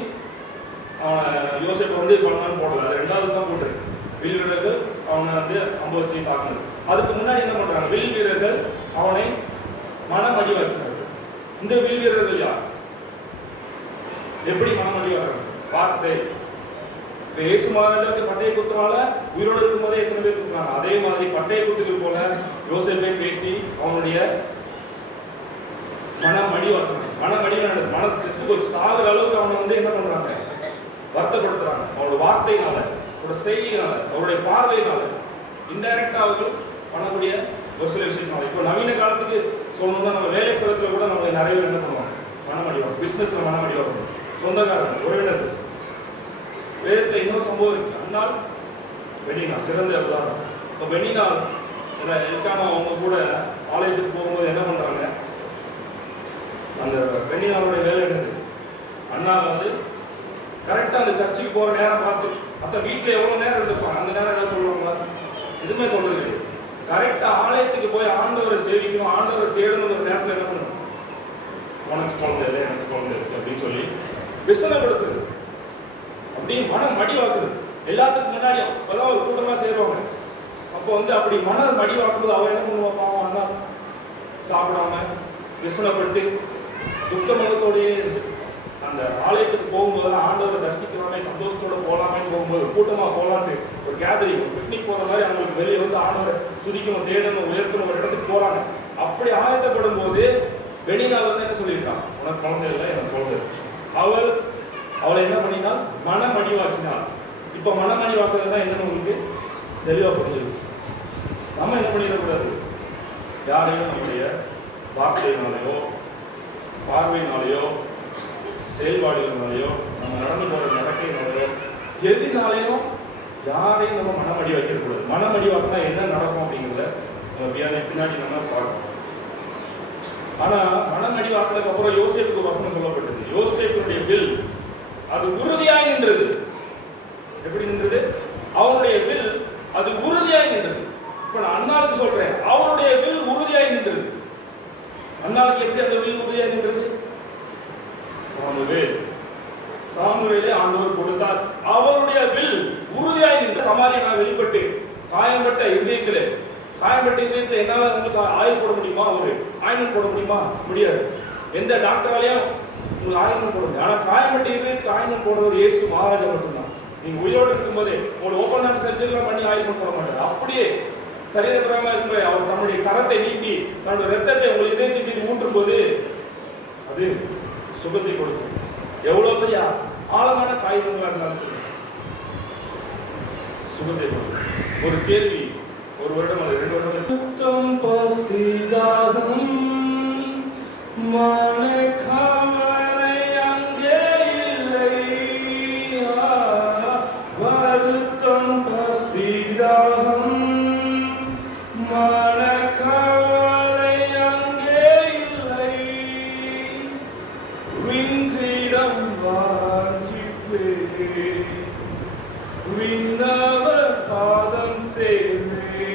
அவனை யோசிப்பை வந்து பண்ணான்னு போடல, அது 2வது தான் போட்டுருக்கு. வில் வீரர்கள் அவனை வந்து அம்பு வச்சு தாக்குனது. அதுக்கு முன்னாடி என்ன பண்ணுறாங்க, வில் வீரர்கள் அவனை மனமடி வைக்கிறார்கள். இந்த வில் வீரர்கள் யார், எப்படி மனமடி வைக்கிறாங்க? வார்த்தை. இப்போ இயேசு மாதத்துக்கு பட்டய குத்துனால உயிரோடு இருக்கும்போதே எத்தனை பேர் குத்துறாங்க, அதே மாதிரி பட்டய குத்துகள் போல யோசேப்பை பேசி அவனுடைய மனமடி வைக்கிறாங்க. மனமடி மனசு செத்து போய் சாகுற அளவுக்கு அவனை வந்து என்ன பண்றாங்க, வருத்தப்படுத்துறாங்க. அவனோட வார்த்தையினால, அவரோட செய்தியினால, அவருடைய பார்வையினால, இன்டைரக்டா அவர்கள் பண்ணக்கூடிய ஒரு சில விஷயத்தினால. இப்போ நவீன காலத்துக்கு சொல்லணும்னா நம்ம வேலை ஸ்தலத்தில் கூட நம்ம நிறைய பேர் என்ன பண்ணுவாங்க, மனமடிவாங்க. பிஸ்னஸ்ல மனமடிவாங்க, சொந்தக்காரங்க, உறவினர்கள். வேதத்தில் இன்னொரு சம்பவம் இருக்கு. அன்னால் பெனினா சிறந்த உதாரணம். இப்போ பெனினால் எல்கானா அவங்க கூட ஆலயத்துக்கு போகும்போது என்ன பண்றாங்க, அந்த பெனினாவுடைய வேலை என்னது, அண்ணா வந்து கரெக்டாக அந்த சர்ச்சுக்கு போகிற நேரம் பார்த்து, மற்ற வீட்டில் எவ்வளோ நேரம் இருந்திருப்பாங்க, அந்த நேரம் ஏதாவது சொல்லுவாங்களா, எதுவுமே சொல்றது இல்லை. கரெக்டாக ஆலயத்துக்கு போய் ஆண்டவரை சேவிக்கணும், ஆண்டவரை தேடணுங்கிற நேரத்தில் என்ன பண்ணணும், உனக்கு குழந்தை இல்லை, எனக்கு குழந்தை இருக்கு அப்படின்னு சொல்லி விசனப்படுத்துறது, அப்படியே மனம் மடிவாக்குது. எல்லாத்துக்கும் முன்னாடியும் அப்போதான் ஒரு கூட்டமாக சேருவாங்க. அப்போ வந்து அப்படி மனம் மடிவாக்கும்போது அவன் என்ன பண்ணுவான், பாவம் அண்ணா சாப்பிடாம விசனப்பட்டு துக்க முகத்தோடையே அந்த ஆலயத்துக்கு போகும்போது ஆண்டவரை தரிசிக்கலாமே, சந்தோஷத்தோட போகலாமேன்னு போகும்போது, கூட்டமாக போகலான்னு ஒரு கேதரிங், ஒரு பிக்னிக் போகிற மாதிரி அவங்களுக்கு வெளியே வந்து ஆண்டவரை துதிக்கணும், தேடணும், உயர்த்தணும், ஒரு இடத்துக்கு போகிறாங்க. அப்படி ஆயத்தப்படும் போது வெளிநாள் வந்து என்ன சொல்லியிருக்கான், உனக்கு குழந்தை இல்லை, எனக்கு குழந்தை. அவளை என்ன பண்ணினால் மனமடிவாக்கினாள். இப்போ மனமடிவாக்குறதுனா என்னன்னு உங்களுக்கு தெளிவாக புரிஞ்சிருக்கு. நம்ம என்ன பண்ணிடக்கூடாது, யாரையும் நம்முடைய வார்த்தையினாலேயோ பார்வையினாலேயோ செயல்பாடுகளினாலேயோ நம்ம நடந்து போகிற நடக்கையினாலேயோ எதுனாலேயும் யாரையும் நம்ம மனமடி வைக்கக்கூடாது. மனமடி வாக்கினா என்ன நடக்கும் அப்படிங்கிறத நம்ம பின்னாடி நம்ம பார்க்கணும். ஆனால் மனமடி வாக்கினதுக்கு அப்புறம் யோசேப்புக்கு வசனம் சொல்லப்பட்டது. யோசேப்பினுடைய வில் அது உறுதியாய் நின்றது. எப்படி நின்றது, அவனுடைய வில் அது உறுதியாய் நின்றது. இப்போ நான் அண்ணாளுக்கு சொல்றேன், அவனுடைய வில் உறுதியாய் நின்றது. அண்ணாளுக்கு எப்படி அந்த வில் உறுதியாய் நின்றது, சாமுவேலே ஆண்டவர் கொடுத்தார். அவருடைய வில் உறுதியாய் நின்று சமாரியா நான் வெளிப்பட்டு காயம்பட்ட இதயத்திலே என்னால உங்களுக்கு ஆயில் போட முடியுமா, ஒரு ஆயினம் போட முடியுமா, முடியாது. எந்த டாக்டராலையும் உங்களுக்கு ஆயினம் போட முடியும். ஆனால் காயம்பட்ட இதயத்துக்கு ஆயினம் போடுறவர் இயேசு மகாராஜா மட்டும்தான். நீங்க உயிரோடு இருக்கும்போதே உங்களுக்கு ஓப்பன் ஹார்ட் சர்ஜரிலாம் பண்ணி ஆயினம் போட மாட்டார். அப்படியே சரீரபிரமா இருக்கும்போது அவர் தன்னுடைய கரத்தை நீட்டி தன்னுடைய ரத்தத்தை உங்கள் இதயத்தின் மீது ஊற்றும் போது அது சுகத்தை கொடுக்கும். எவ்வளவு பெரிய ஆழமான காயங்களா இருந்தாலும் சரி சுகத்தை கொடுக்கும். ஒரு கேள்வி, ஒரு வருடம் அல்லது 2 வருடம், சுத்தம் பசிதாகம் மனக்கவலை அங்கே இல்லை, வருத்தம் பசிதாகம் மனக்கவலை அங்கே இல்லை, விண்கிடம் வாஞ்சிப்பே விண்ணவர் பாதம் சேவே,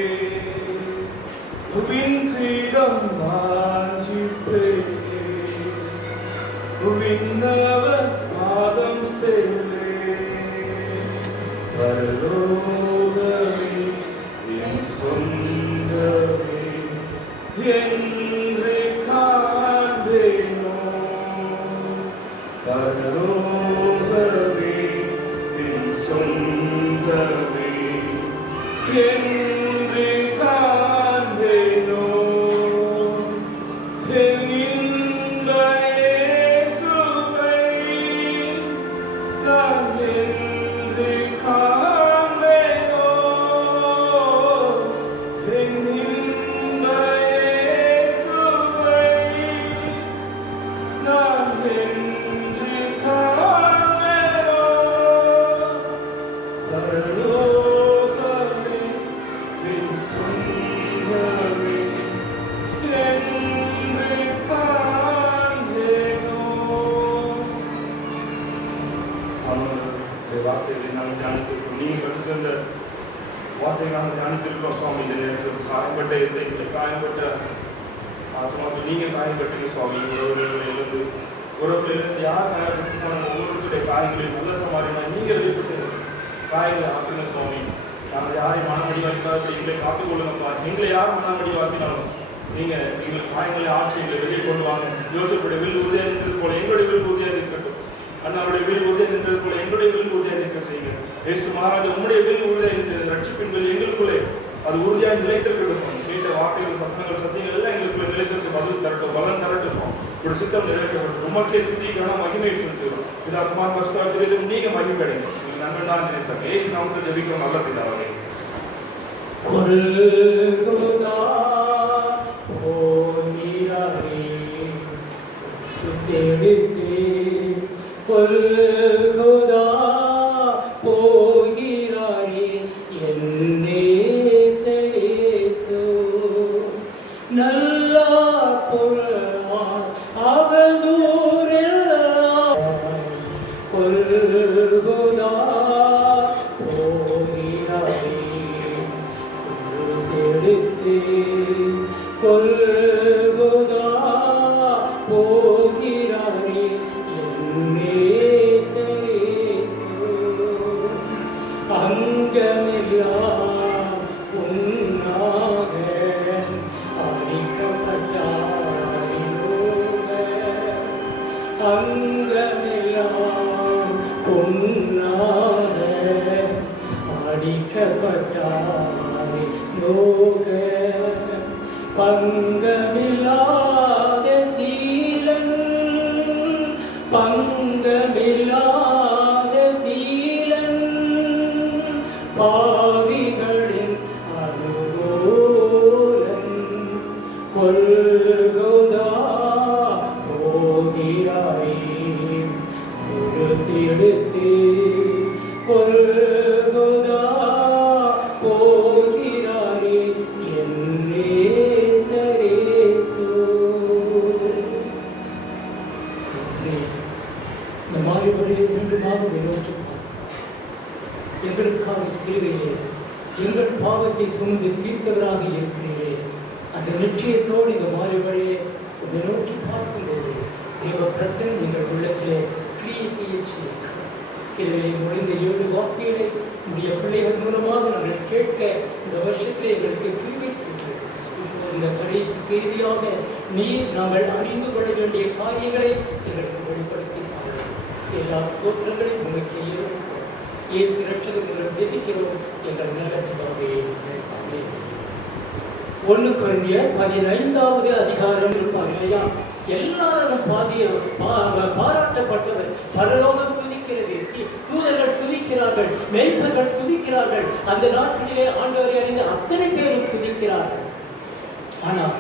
விண்கிடம் வாஞ்சிப்பே விண்ணவர் பாதம் சேவே, பரலோகமே என் சொந்தமே என்று காண்பேனோ, பரலோகமே என் சொந்தமே என்று காண்பேனோ, என் இன்ப இயேசுவை நான் என்று காண்பேனோ, என் இன்ப இயேசுவை நான் என்று காண்பேனோ, பரலோகமே என் செலுத்துகிறோம் சுவாமி. இந்த நேரத்தில் காயப்பட்ட இருந்தீங்களை, காயப்பட்ட ஆத்மாக்கள் நீங்கள் காயப்பட்டீங்க சுவாமி. உறவுகளிலிருந்து யார் காயப்பட்டு ஒவ்வொருத்தருடைய காயங்களையும் நல்ல சமாளினா நீங்கள் வெளிப்பட்டு காயங்களை ஆற்றுங்க சுவாமி. நாங்கள் யாரை மனமடிவாக்கினாலும் எங்களை காத்துக்கொள்ளுங்கப்பா. எங்களை யார் மனமடிவாக்கினாலும் நீங்கள் காயங்களை ஆட்சி எங்களை வெளியே கொண்டு வாங்க. யோசிப்புடைய வில் உறுதியாக இருக்கிறது போல எங்களுடைய வில் உறுதியாக இருக்கட்டும். அண்ணாவுடைய வில் உறுதியாக இருக்கிறது போல எங்களுடைய வில் உறுதியாக இருக்க செய்யுங்க. இயேசு மகாராஜா உம்முடைய வில் உறுதியாக இருக்கிறது. ரட்சிப்பின் வில் எங்களுக்குள்ளே அது உறுதியாக நிலைத்திருக்கிறது சுவாமி. கேட்ட வார்த்தைகள், வசனங்கள், சத்தியங்கள் எல்லாம் எங்களுக்குள்ள நிலைத்திருக்கு. பதில் தரட்டும், பலன் தரட்டும் சுவாமி. ஒரு சித்தம் நிறைவேற்றப்படும். உமக்கே துதிக்கான மகிமை செலுத்துகிறோம். இது அக்குமார் மஸ்தாத்திலும் நீங்க மகிழ்வடைங்க. நீங்கள் நன்மை நான் நினைத்தேன். இயேசு நாமத்தில் ஜெபிக்கிறோம் நல்ல பிதாவே. எங்களுக்காக சேவையிலே எங்கள் பாவத்தை சுமந்து தீர்த்தவராக இருக்கிறீரே. அந்த நிச்சயத்தோடு இந்த மாறுபடியே உங்களை நோக்கி பார்க்கும்போது தேவ பிரசன்னம் எங்கள் உள்ளத்திலே கிரியை செய்ய சிலையில் முடிந்த 7 வார்த்தைகளை உடைய பிள்ளைகள் மூலமாக நாங்கள் கேட்க இந்த வருஷத்திலே எங்களுக்கு கிருபை செய்து இந்த கடைசி செய்தியாக நீர் நாங்கள் அறிந்து கொள்ள வேண்டிய காரியங்களை எங்களுக்கு வெளிப்படுத்தி தாங்கள் எல்லா ஸ்தோத்திரங்களையும் உங்களுக்கே இயேசு ரட்சகர் ஜெபிக்கிறோம் எங்கள் நல்ல 1 கொரிந்தியர் 15வது அதிகாரம் இருப்பார் இல்லையா? எல்லாரும் பாராட்டப்பட்டவர். பரலோகம் துதிக்கிறது, தூதர்கள் துதிக்கிறார்கள், மேய்ப்பர்கள் துதிக்கிறார்கள். அந்த நாட்களிலே ஆண்டவரை அறிந்த அத்தனை பேரும் துதிக்கிறார்கள். ஆனால்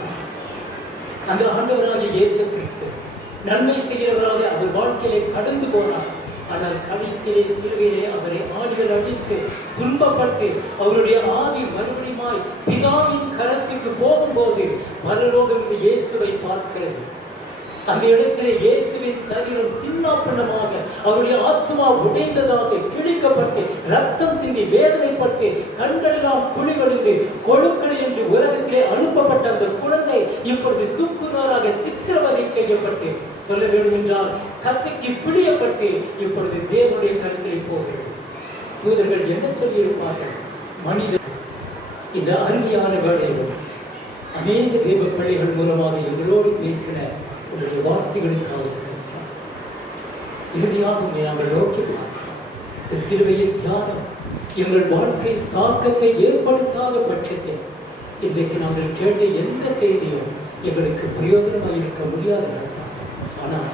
அந்த ஆண்டவராகிய இயேசு கிறிஸ்து நன்மை செய்கிறவராக அவர் வாழ்க்கையிலே கடந்து போனார். ஆனால் கடைசியிலே சிலுவையிலே அவரை ஆணிகள் அடித்து துன்பப்பட்டு அவருடைய ஆவி மறுபடியுமாய் பிதாவின் கரத்துக்கு போகும்போது பரலோகம் இயேசுவை பார்க்கிறது. அந்த இடத்திலே இயேசுவின் சரீரம் சின்னாபின்னமாக அவருடைய ஆத்மா உடைந்ததாக கிழிக்கப்பட்டு ரத்தம் சிந்தி வேதனைப்பட்டு கண்களெல்லாம் குழிவழிந்து கொழுக்கள் என்று உலகத்திலே அனுப்பப்பட்ட அந்த குழந்தை இப்பொழுது சுக்குநூறாக சித்திரவதை செய்யப்பட்டு சொல்ல வேண்டும் என்றால் கசக்கி பிழியப்பட்டு இப்பொழுது தேவனுடைய கருத்திலே போகிறது. தூதர்கள் என்ன சொல்லியிருப்பார்கள்? மனிதர் இந்த அருமையான வேளையிலும் அநேக தேவ பிள்ளைகள் மூலமாக எங்களோடு பேசின உங்களுடைய வார்த்தைகளுக்காக சொல்கிறார். இறுதியாக நாங்கள் நோக்கி பார்க்கிறோம். இந்த சிலுவையின் தியானம் எங்கள் வாழ்க்கையில் தாக்கத்தை ஏற்படுத்தாத பட்சத்தில் இன்றைக்கு நாங்கள் கேட்ட எந்த செய்தியும் எங்களுக்கு பிரயோஜனமாக இருக்க முடியாது. ஆனால்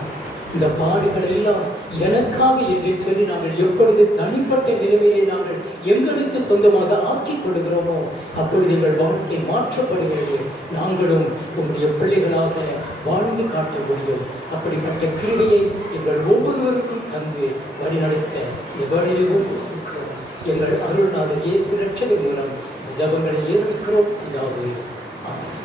இந்த பாடுகள் எல்லாம் எனக்காக என்று சொல்லி நாங்கள் எப்பொழுது தனிப்பட்ட நிலைமையை நாங்கள் எங்களுக்கு சொந்தமாக ஆக்கிக் கொள்கிறோமோ அப்பொழுது எங்கள் வாழ்க்கை மாற்றப்படுகிறது. நாங்களும் உங்களுடைய பிள்ளைகளாக வாழ்ந்து காட்ட முடியும். அப்படிப்பட்ட கிருபையை எங்கள் ஒவ்வொருவருக்கும் தந்து வழிநடத்த எவ்வளவு எங்கள் அருள்நாதர் இயேசு ரட்சகர் மூலம் ஜபங்களை ஏற்படுகிறோம். பிதாவே, ஆமென்.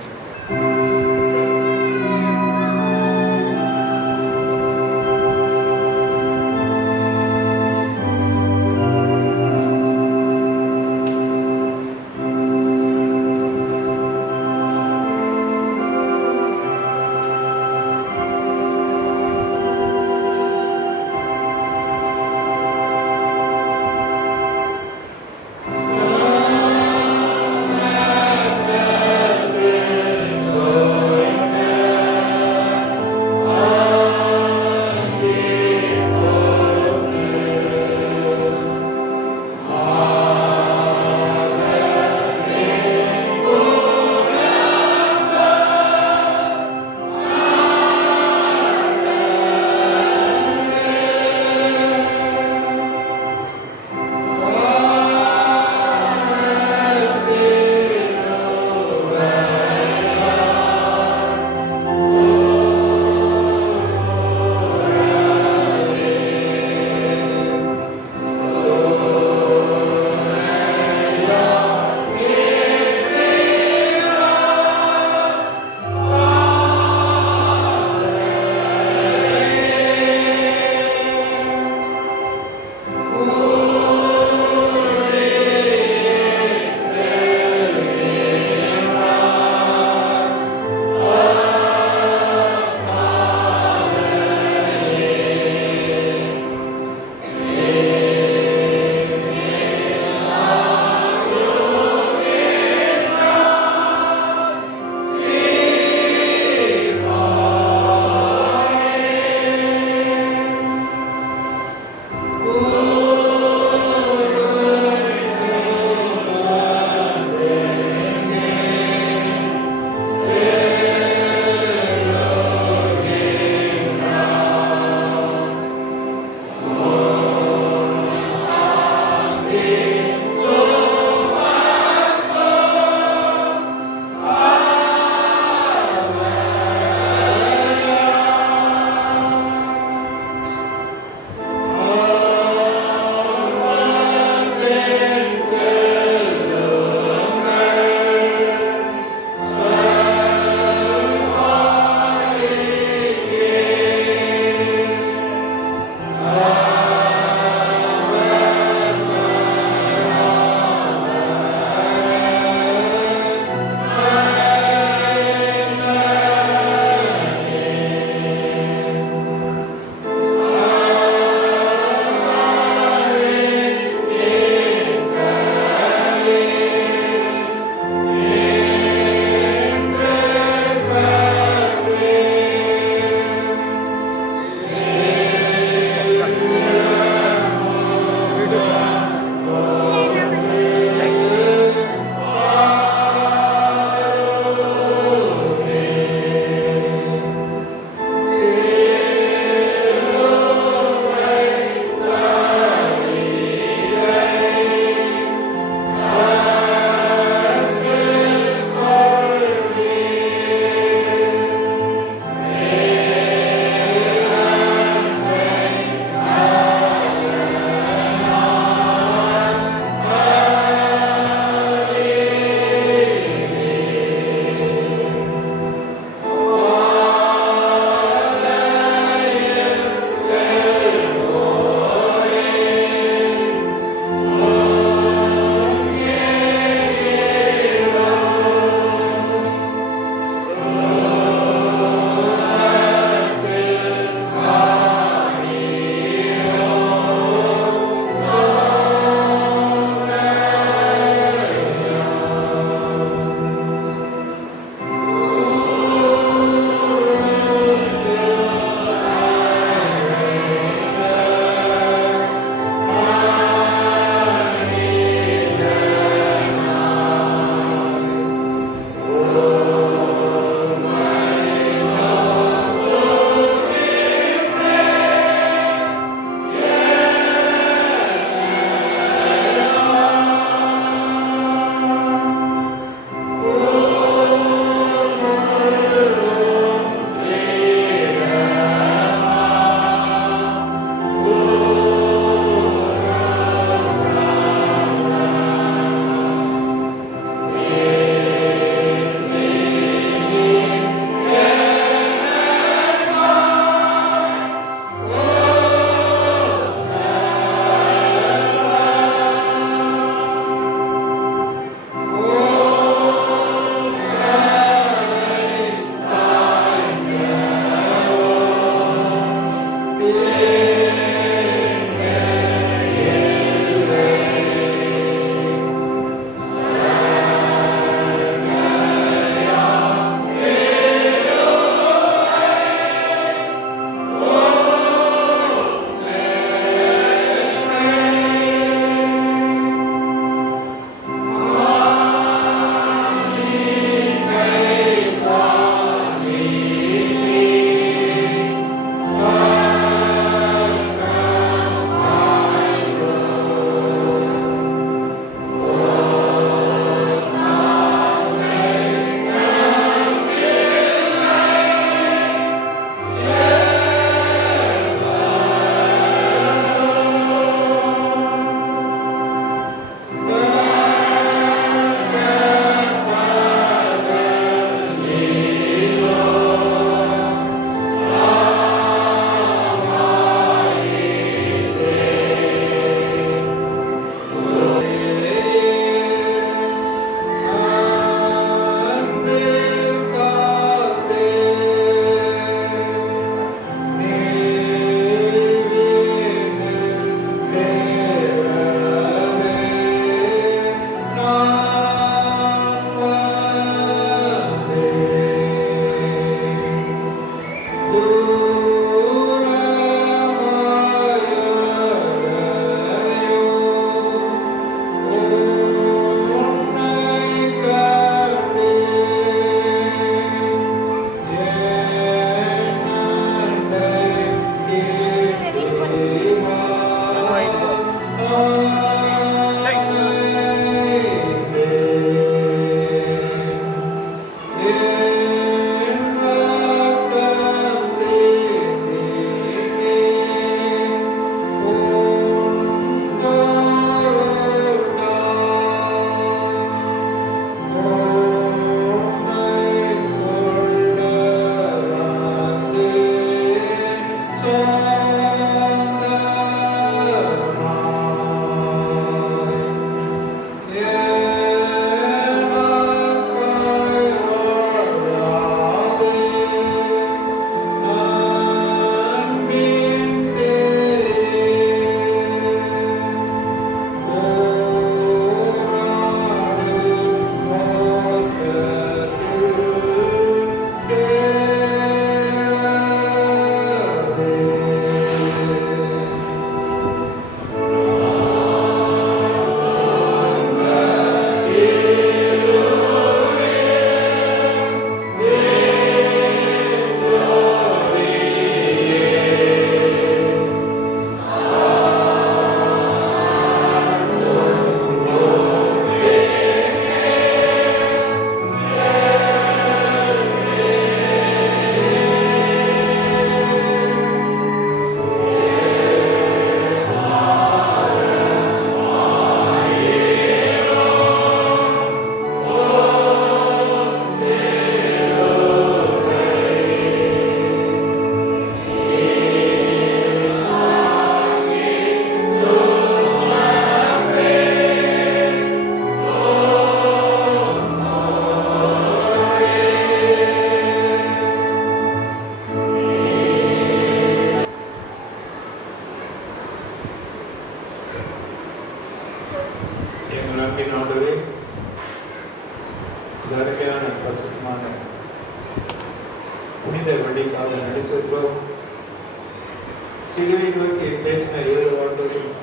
சிலுவை நோக்கி பேசின 7 வார்த்தைகளையும்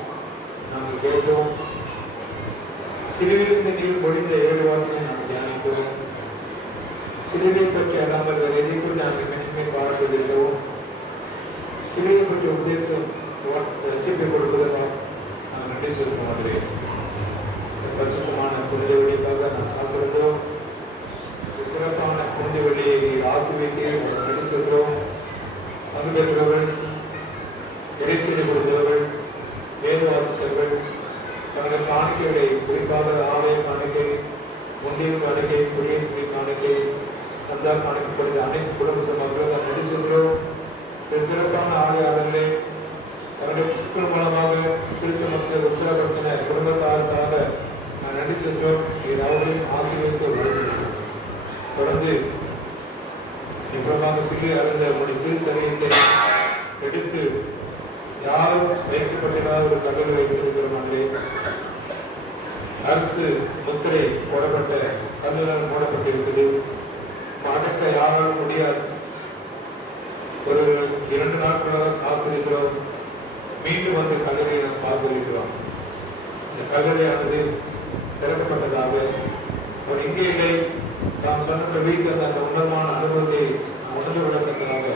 நாங்கள் கேட்டோம். சிலுவிலிருந்து நீர் பொழிந்த 7 வார்த்தைகளை நாங்கள் தியானிக்கிறோம். சிலுவை பற்றி அல்லாமல் வேறு எதை குறித்து நாங்கள் மேன்மேல் வாழ்ந்துவிட்டோம். சிலுவை பற்றி உபதேசம் ரட்சிப்பை கொடுப்பதற்காக நாங்கள் நன்றி சொல்கிறோம். பரிசுத்தமான புனித வழிக்காக நான் காத்திருந்தோம். சிறப்பான புனித வழியை நீர் ஆக்கி வைத்து நன்றி சொல்கிறோம். அன்பர்கள், இறைசெய்தி கொடுத்தவர்கள், வேத வாசித்தவர்கள், தங்கள் காணிக்கைகளை குறிப்பாக ஆலய காணிக்கை, முன்னில் காணிக்கை, குடியரசு காணிக்கை, சந்தா காணிக்கப்படுத்த அனைத்து குடும்பத்த மக்களும் நன்றி சொல்கிறோம். சிறப்பான ஆலயாளர்களே தங்களுடைய புக்கள் மூலமாக திருத்த மக்களை உற்சாகப்படுத்தின குடும்பத்தாருக்காக நான் நன்றி சொல்கிறோம். இது அவர்களையும் ஆசீர்வதிக்க விரும்புகிறோம். தொடர்ந்து இவ்வளவாக சொல்லி அறிந்த உங்களுடைய திருச்சரியத்தை எடுத்து யாரும் வைக்கப்பட்டிருந்தால் ஒரு கல்லூரி வைத்திருக்கிறோம். அரசு முத்திரை போடப்பட்ட கல்லுகள் மூடப்பட்டிருக்குது. அடக்க யாராலும் முடியாது. ஒரு 2 நாட்களாக காத்திருக்கிறோம். மீண்டும் வந்து கல்லறையை நாம் பார்த்திருக்கிறோம். இந்த கல்லறையானது திறக்கப்பட்டதாக அவர் இங்கே இல்லை. நாம் சொன்ன வீட்டில் அந்த உன்னதமான அனுபவத்தை உணர்ந்து விடத்தக்கதாக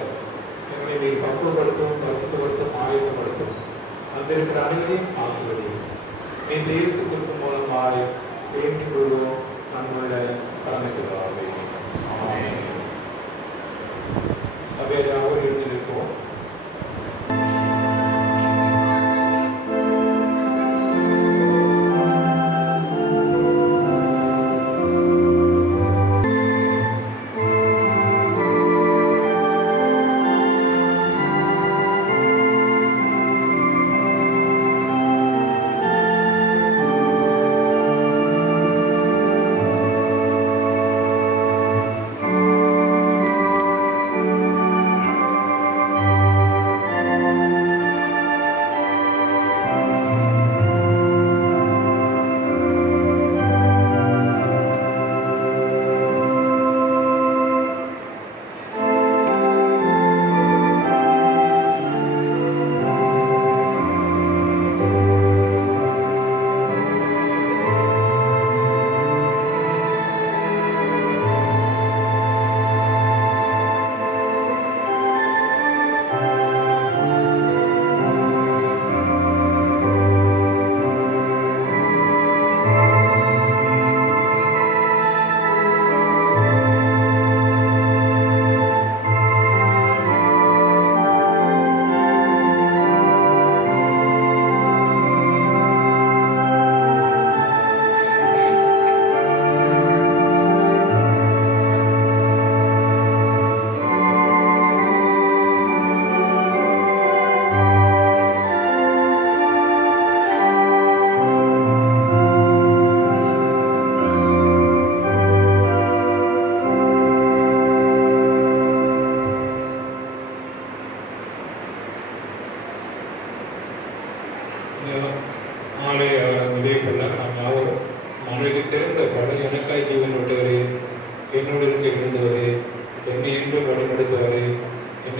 எங்களை நீ பக்குவப்படுத்தும், பரிசுத்தப்படுத்தும், ஆயத்தப்படுத்தும். அந்த இருக்கிற அனைவரையும் ஆக்குவதையும் நீ இயேசு கிறிஸ்து மூலமாய் வேண்டிக் கொள்வோம். நம்முடைய கடமைக்குள்ளாக சபையாக இருந்திருப்போம்.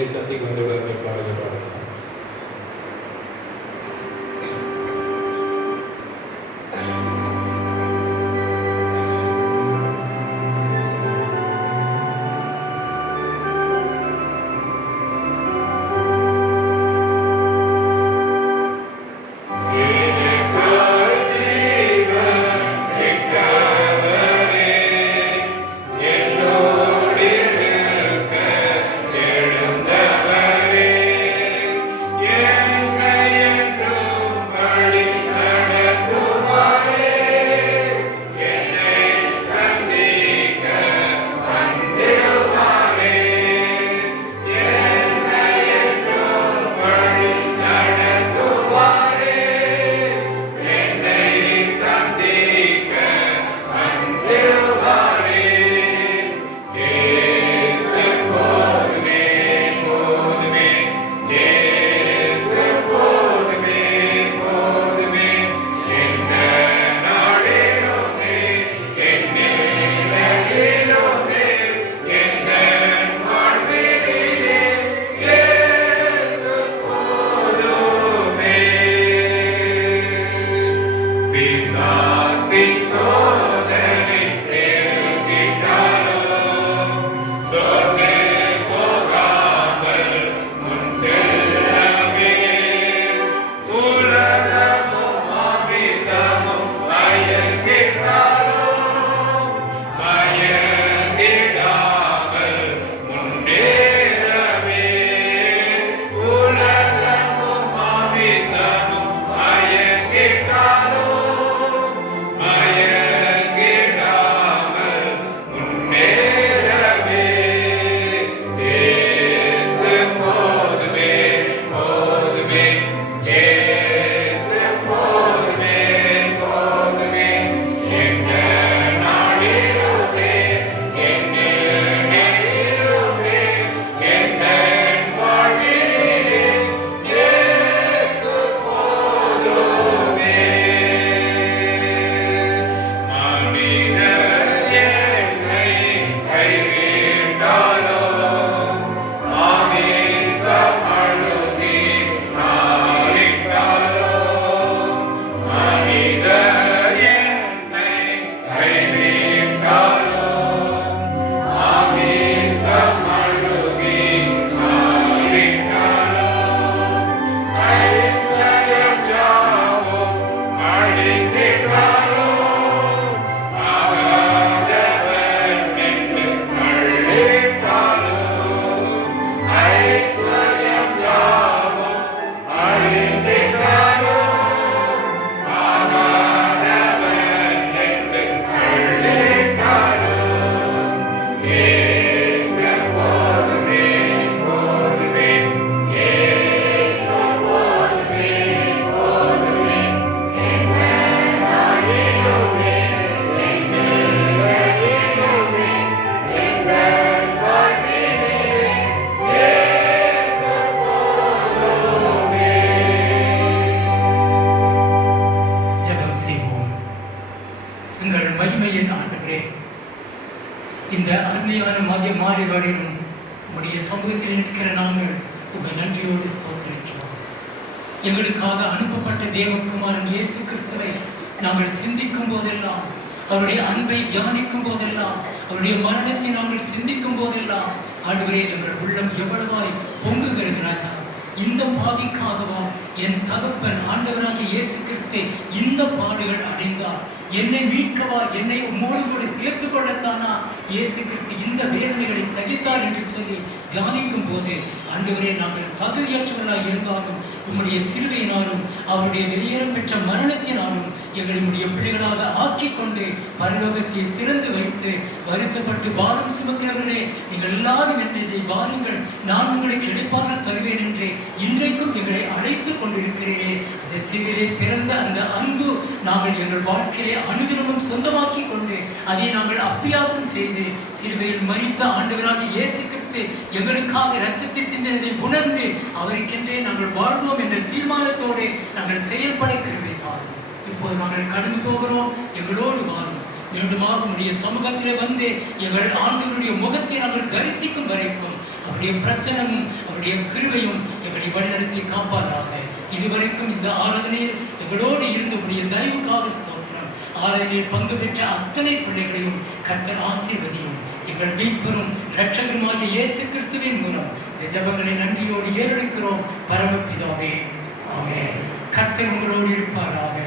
நம்மை சந்திக்க வந்தவர்கள் பாடலை பாடலாம். இந்த அருமையான மதிய மாலை வேளையிலும் உடைய சமூகத்தில் இருக்கிற நாங்கள் உங்கள் நன்றியோடு ஸ்தோத்திரிக்கிறோம். எங்களுக்காக அனுப்பப்பட்ட தேவகுமாரன் இயேசு கிறிஸ்துவை நாங்கள் சிந்திக்கும் போதெல்லாம், அவருடைய அன்பை தியானிக்கும் போதெல்லாம், அவருடைய மரணத்தை நாங்கள் சிந்திக்கும் போதெல்லாம், ஆண்டவரே எங்கள் உள்ளம் எவ்வளவாய் பொங்குகிறது ராஜா. இந்த பாதிக்காகவா என் தகப்பன் ஆண்டவராகிய இயேசு கிறிஸ்து இந்த பாடுகள் அடைந்தார்? என்னை மீட்கவா, என்னை உம்மோடு கூட சேர்த்து கொள்ளத்தானா இயேசு கிறிஸ்து இந்த வேதனைகளை சகித்தார் என்று சொல்லி தியானிக்கும் போது, ஆண்டவரே நாங்கள் தகுதியற்றவர்களாக இருந்தாலும் உம்முடைய சிலுவையினாலும் அவருடைய வெளியேறம் பெற்ற மரணத்தினாலும் எங்களை உடைய பிள்ளைகளாக ஆக்கிக் கொண்டு பரலோகத்தை திறந்து வைத்து வருத்தப்பட்டு பாரம் சுமக்கிறவர்களே, நீங்கள் எல்லாரும் என்னை வாருங்கள், நான் உங்களுக்கு இளைப்பாறுதல் தருவேன் என்று இன்றைக்கும் எங்களை அழைத்துக் கொண்டிருக்கிறீரே. அந்த சிலுவையிலே பிறந்த அந்த அன்பு நாங்கள் எங்கள் வாழ்க்கையிலே அனுதினமும் சொந்தமாக்கி கொண்டு அதை நாங்கள் அபியாசம் செய்து சிலுவையில் மரித்த ஆண்டவராகிய இயேசு கிறிஸ்து எங்களுக்காக இரத்தத்தை சிந்தினதை உணர்ந்து அவருக்கென்றே நாங்கள் வாழ்வோம் என்ற தீர்மானத்தோடு நாங்கள் செயல்பட கிருபை தாரும். இப்போது நாங்கள் கடந்து போகிறோம், எங்களோடு வாரும். மீண்டுமாக உடைய சமூகத்திலே வந்து எங்கள் ஆண்டவருடைய முகத்தை நாங்கள் தரிசிக்கும் வரைக்கும் அவருடைய பிரசனமும் அவருடைய கிருபையும் எங்களை வழிநடத்தி காப்பாராக. இதுவரைக்கும் இந்த ஆராதனையில் எங்களோடு இருந்தவுடைய தயவுக்காக ஸ்தோத்திரம். ஆராதனையில் பங்கு பெற்ற அத்தனை பிள்ளைகளையும் கர்த்தர் ஆசீர்வதியும். எங்கள் மீட்பரும் இரட்சகருமாகிய இயேசு கிறிஸ்துவின் மூலம் இந்த ஜெபங்களை நன்றியோடு ஏறெடுக்கிறோம் பரமபிதாவே. ஆமென். கர்த்தர் உங்களோடு இருப்பாராக.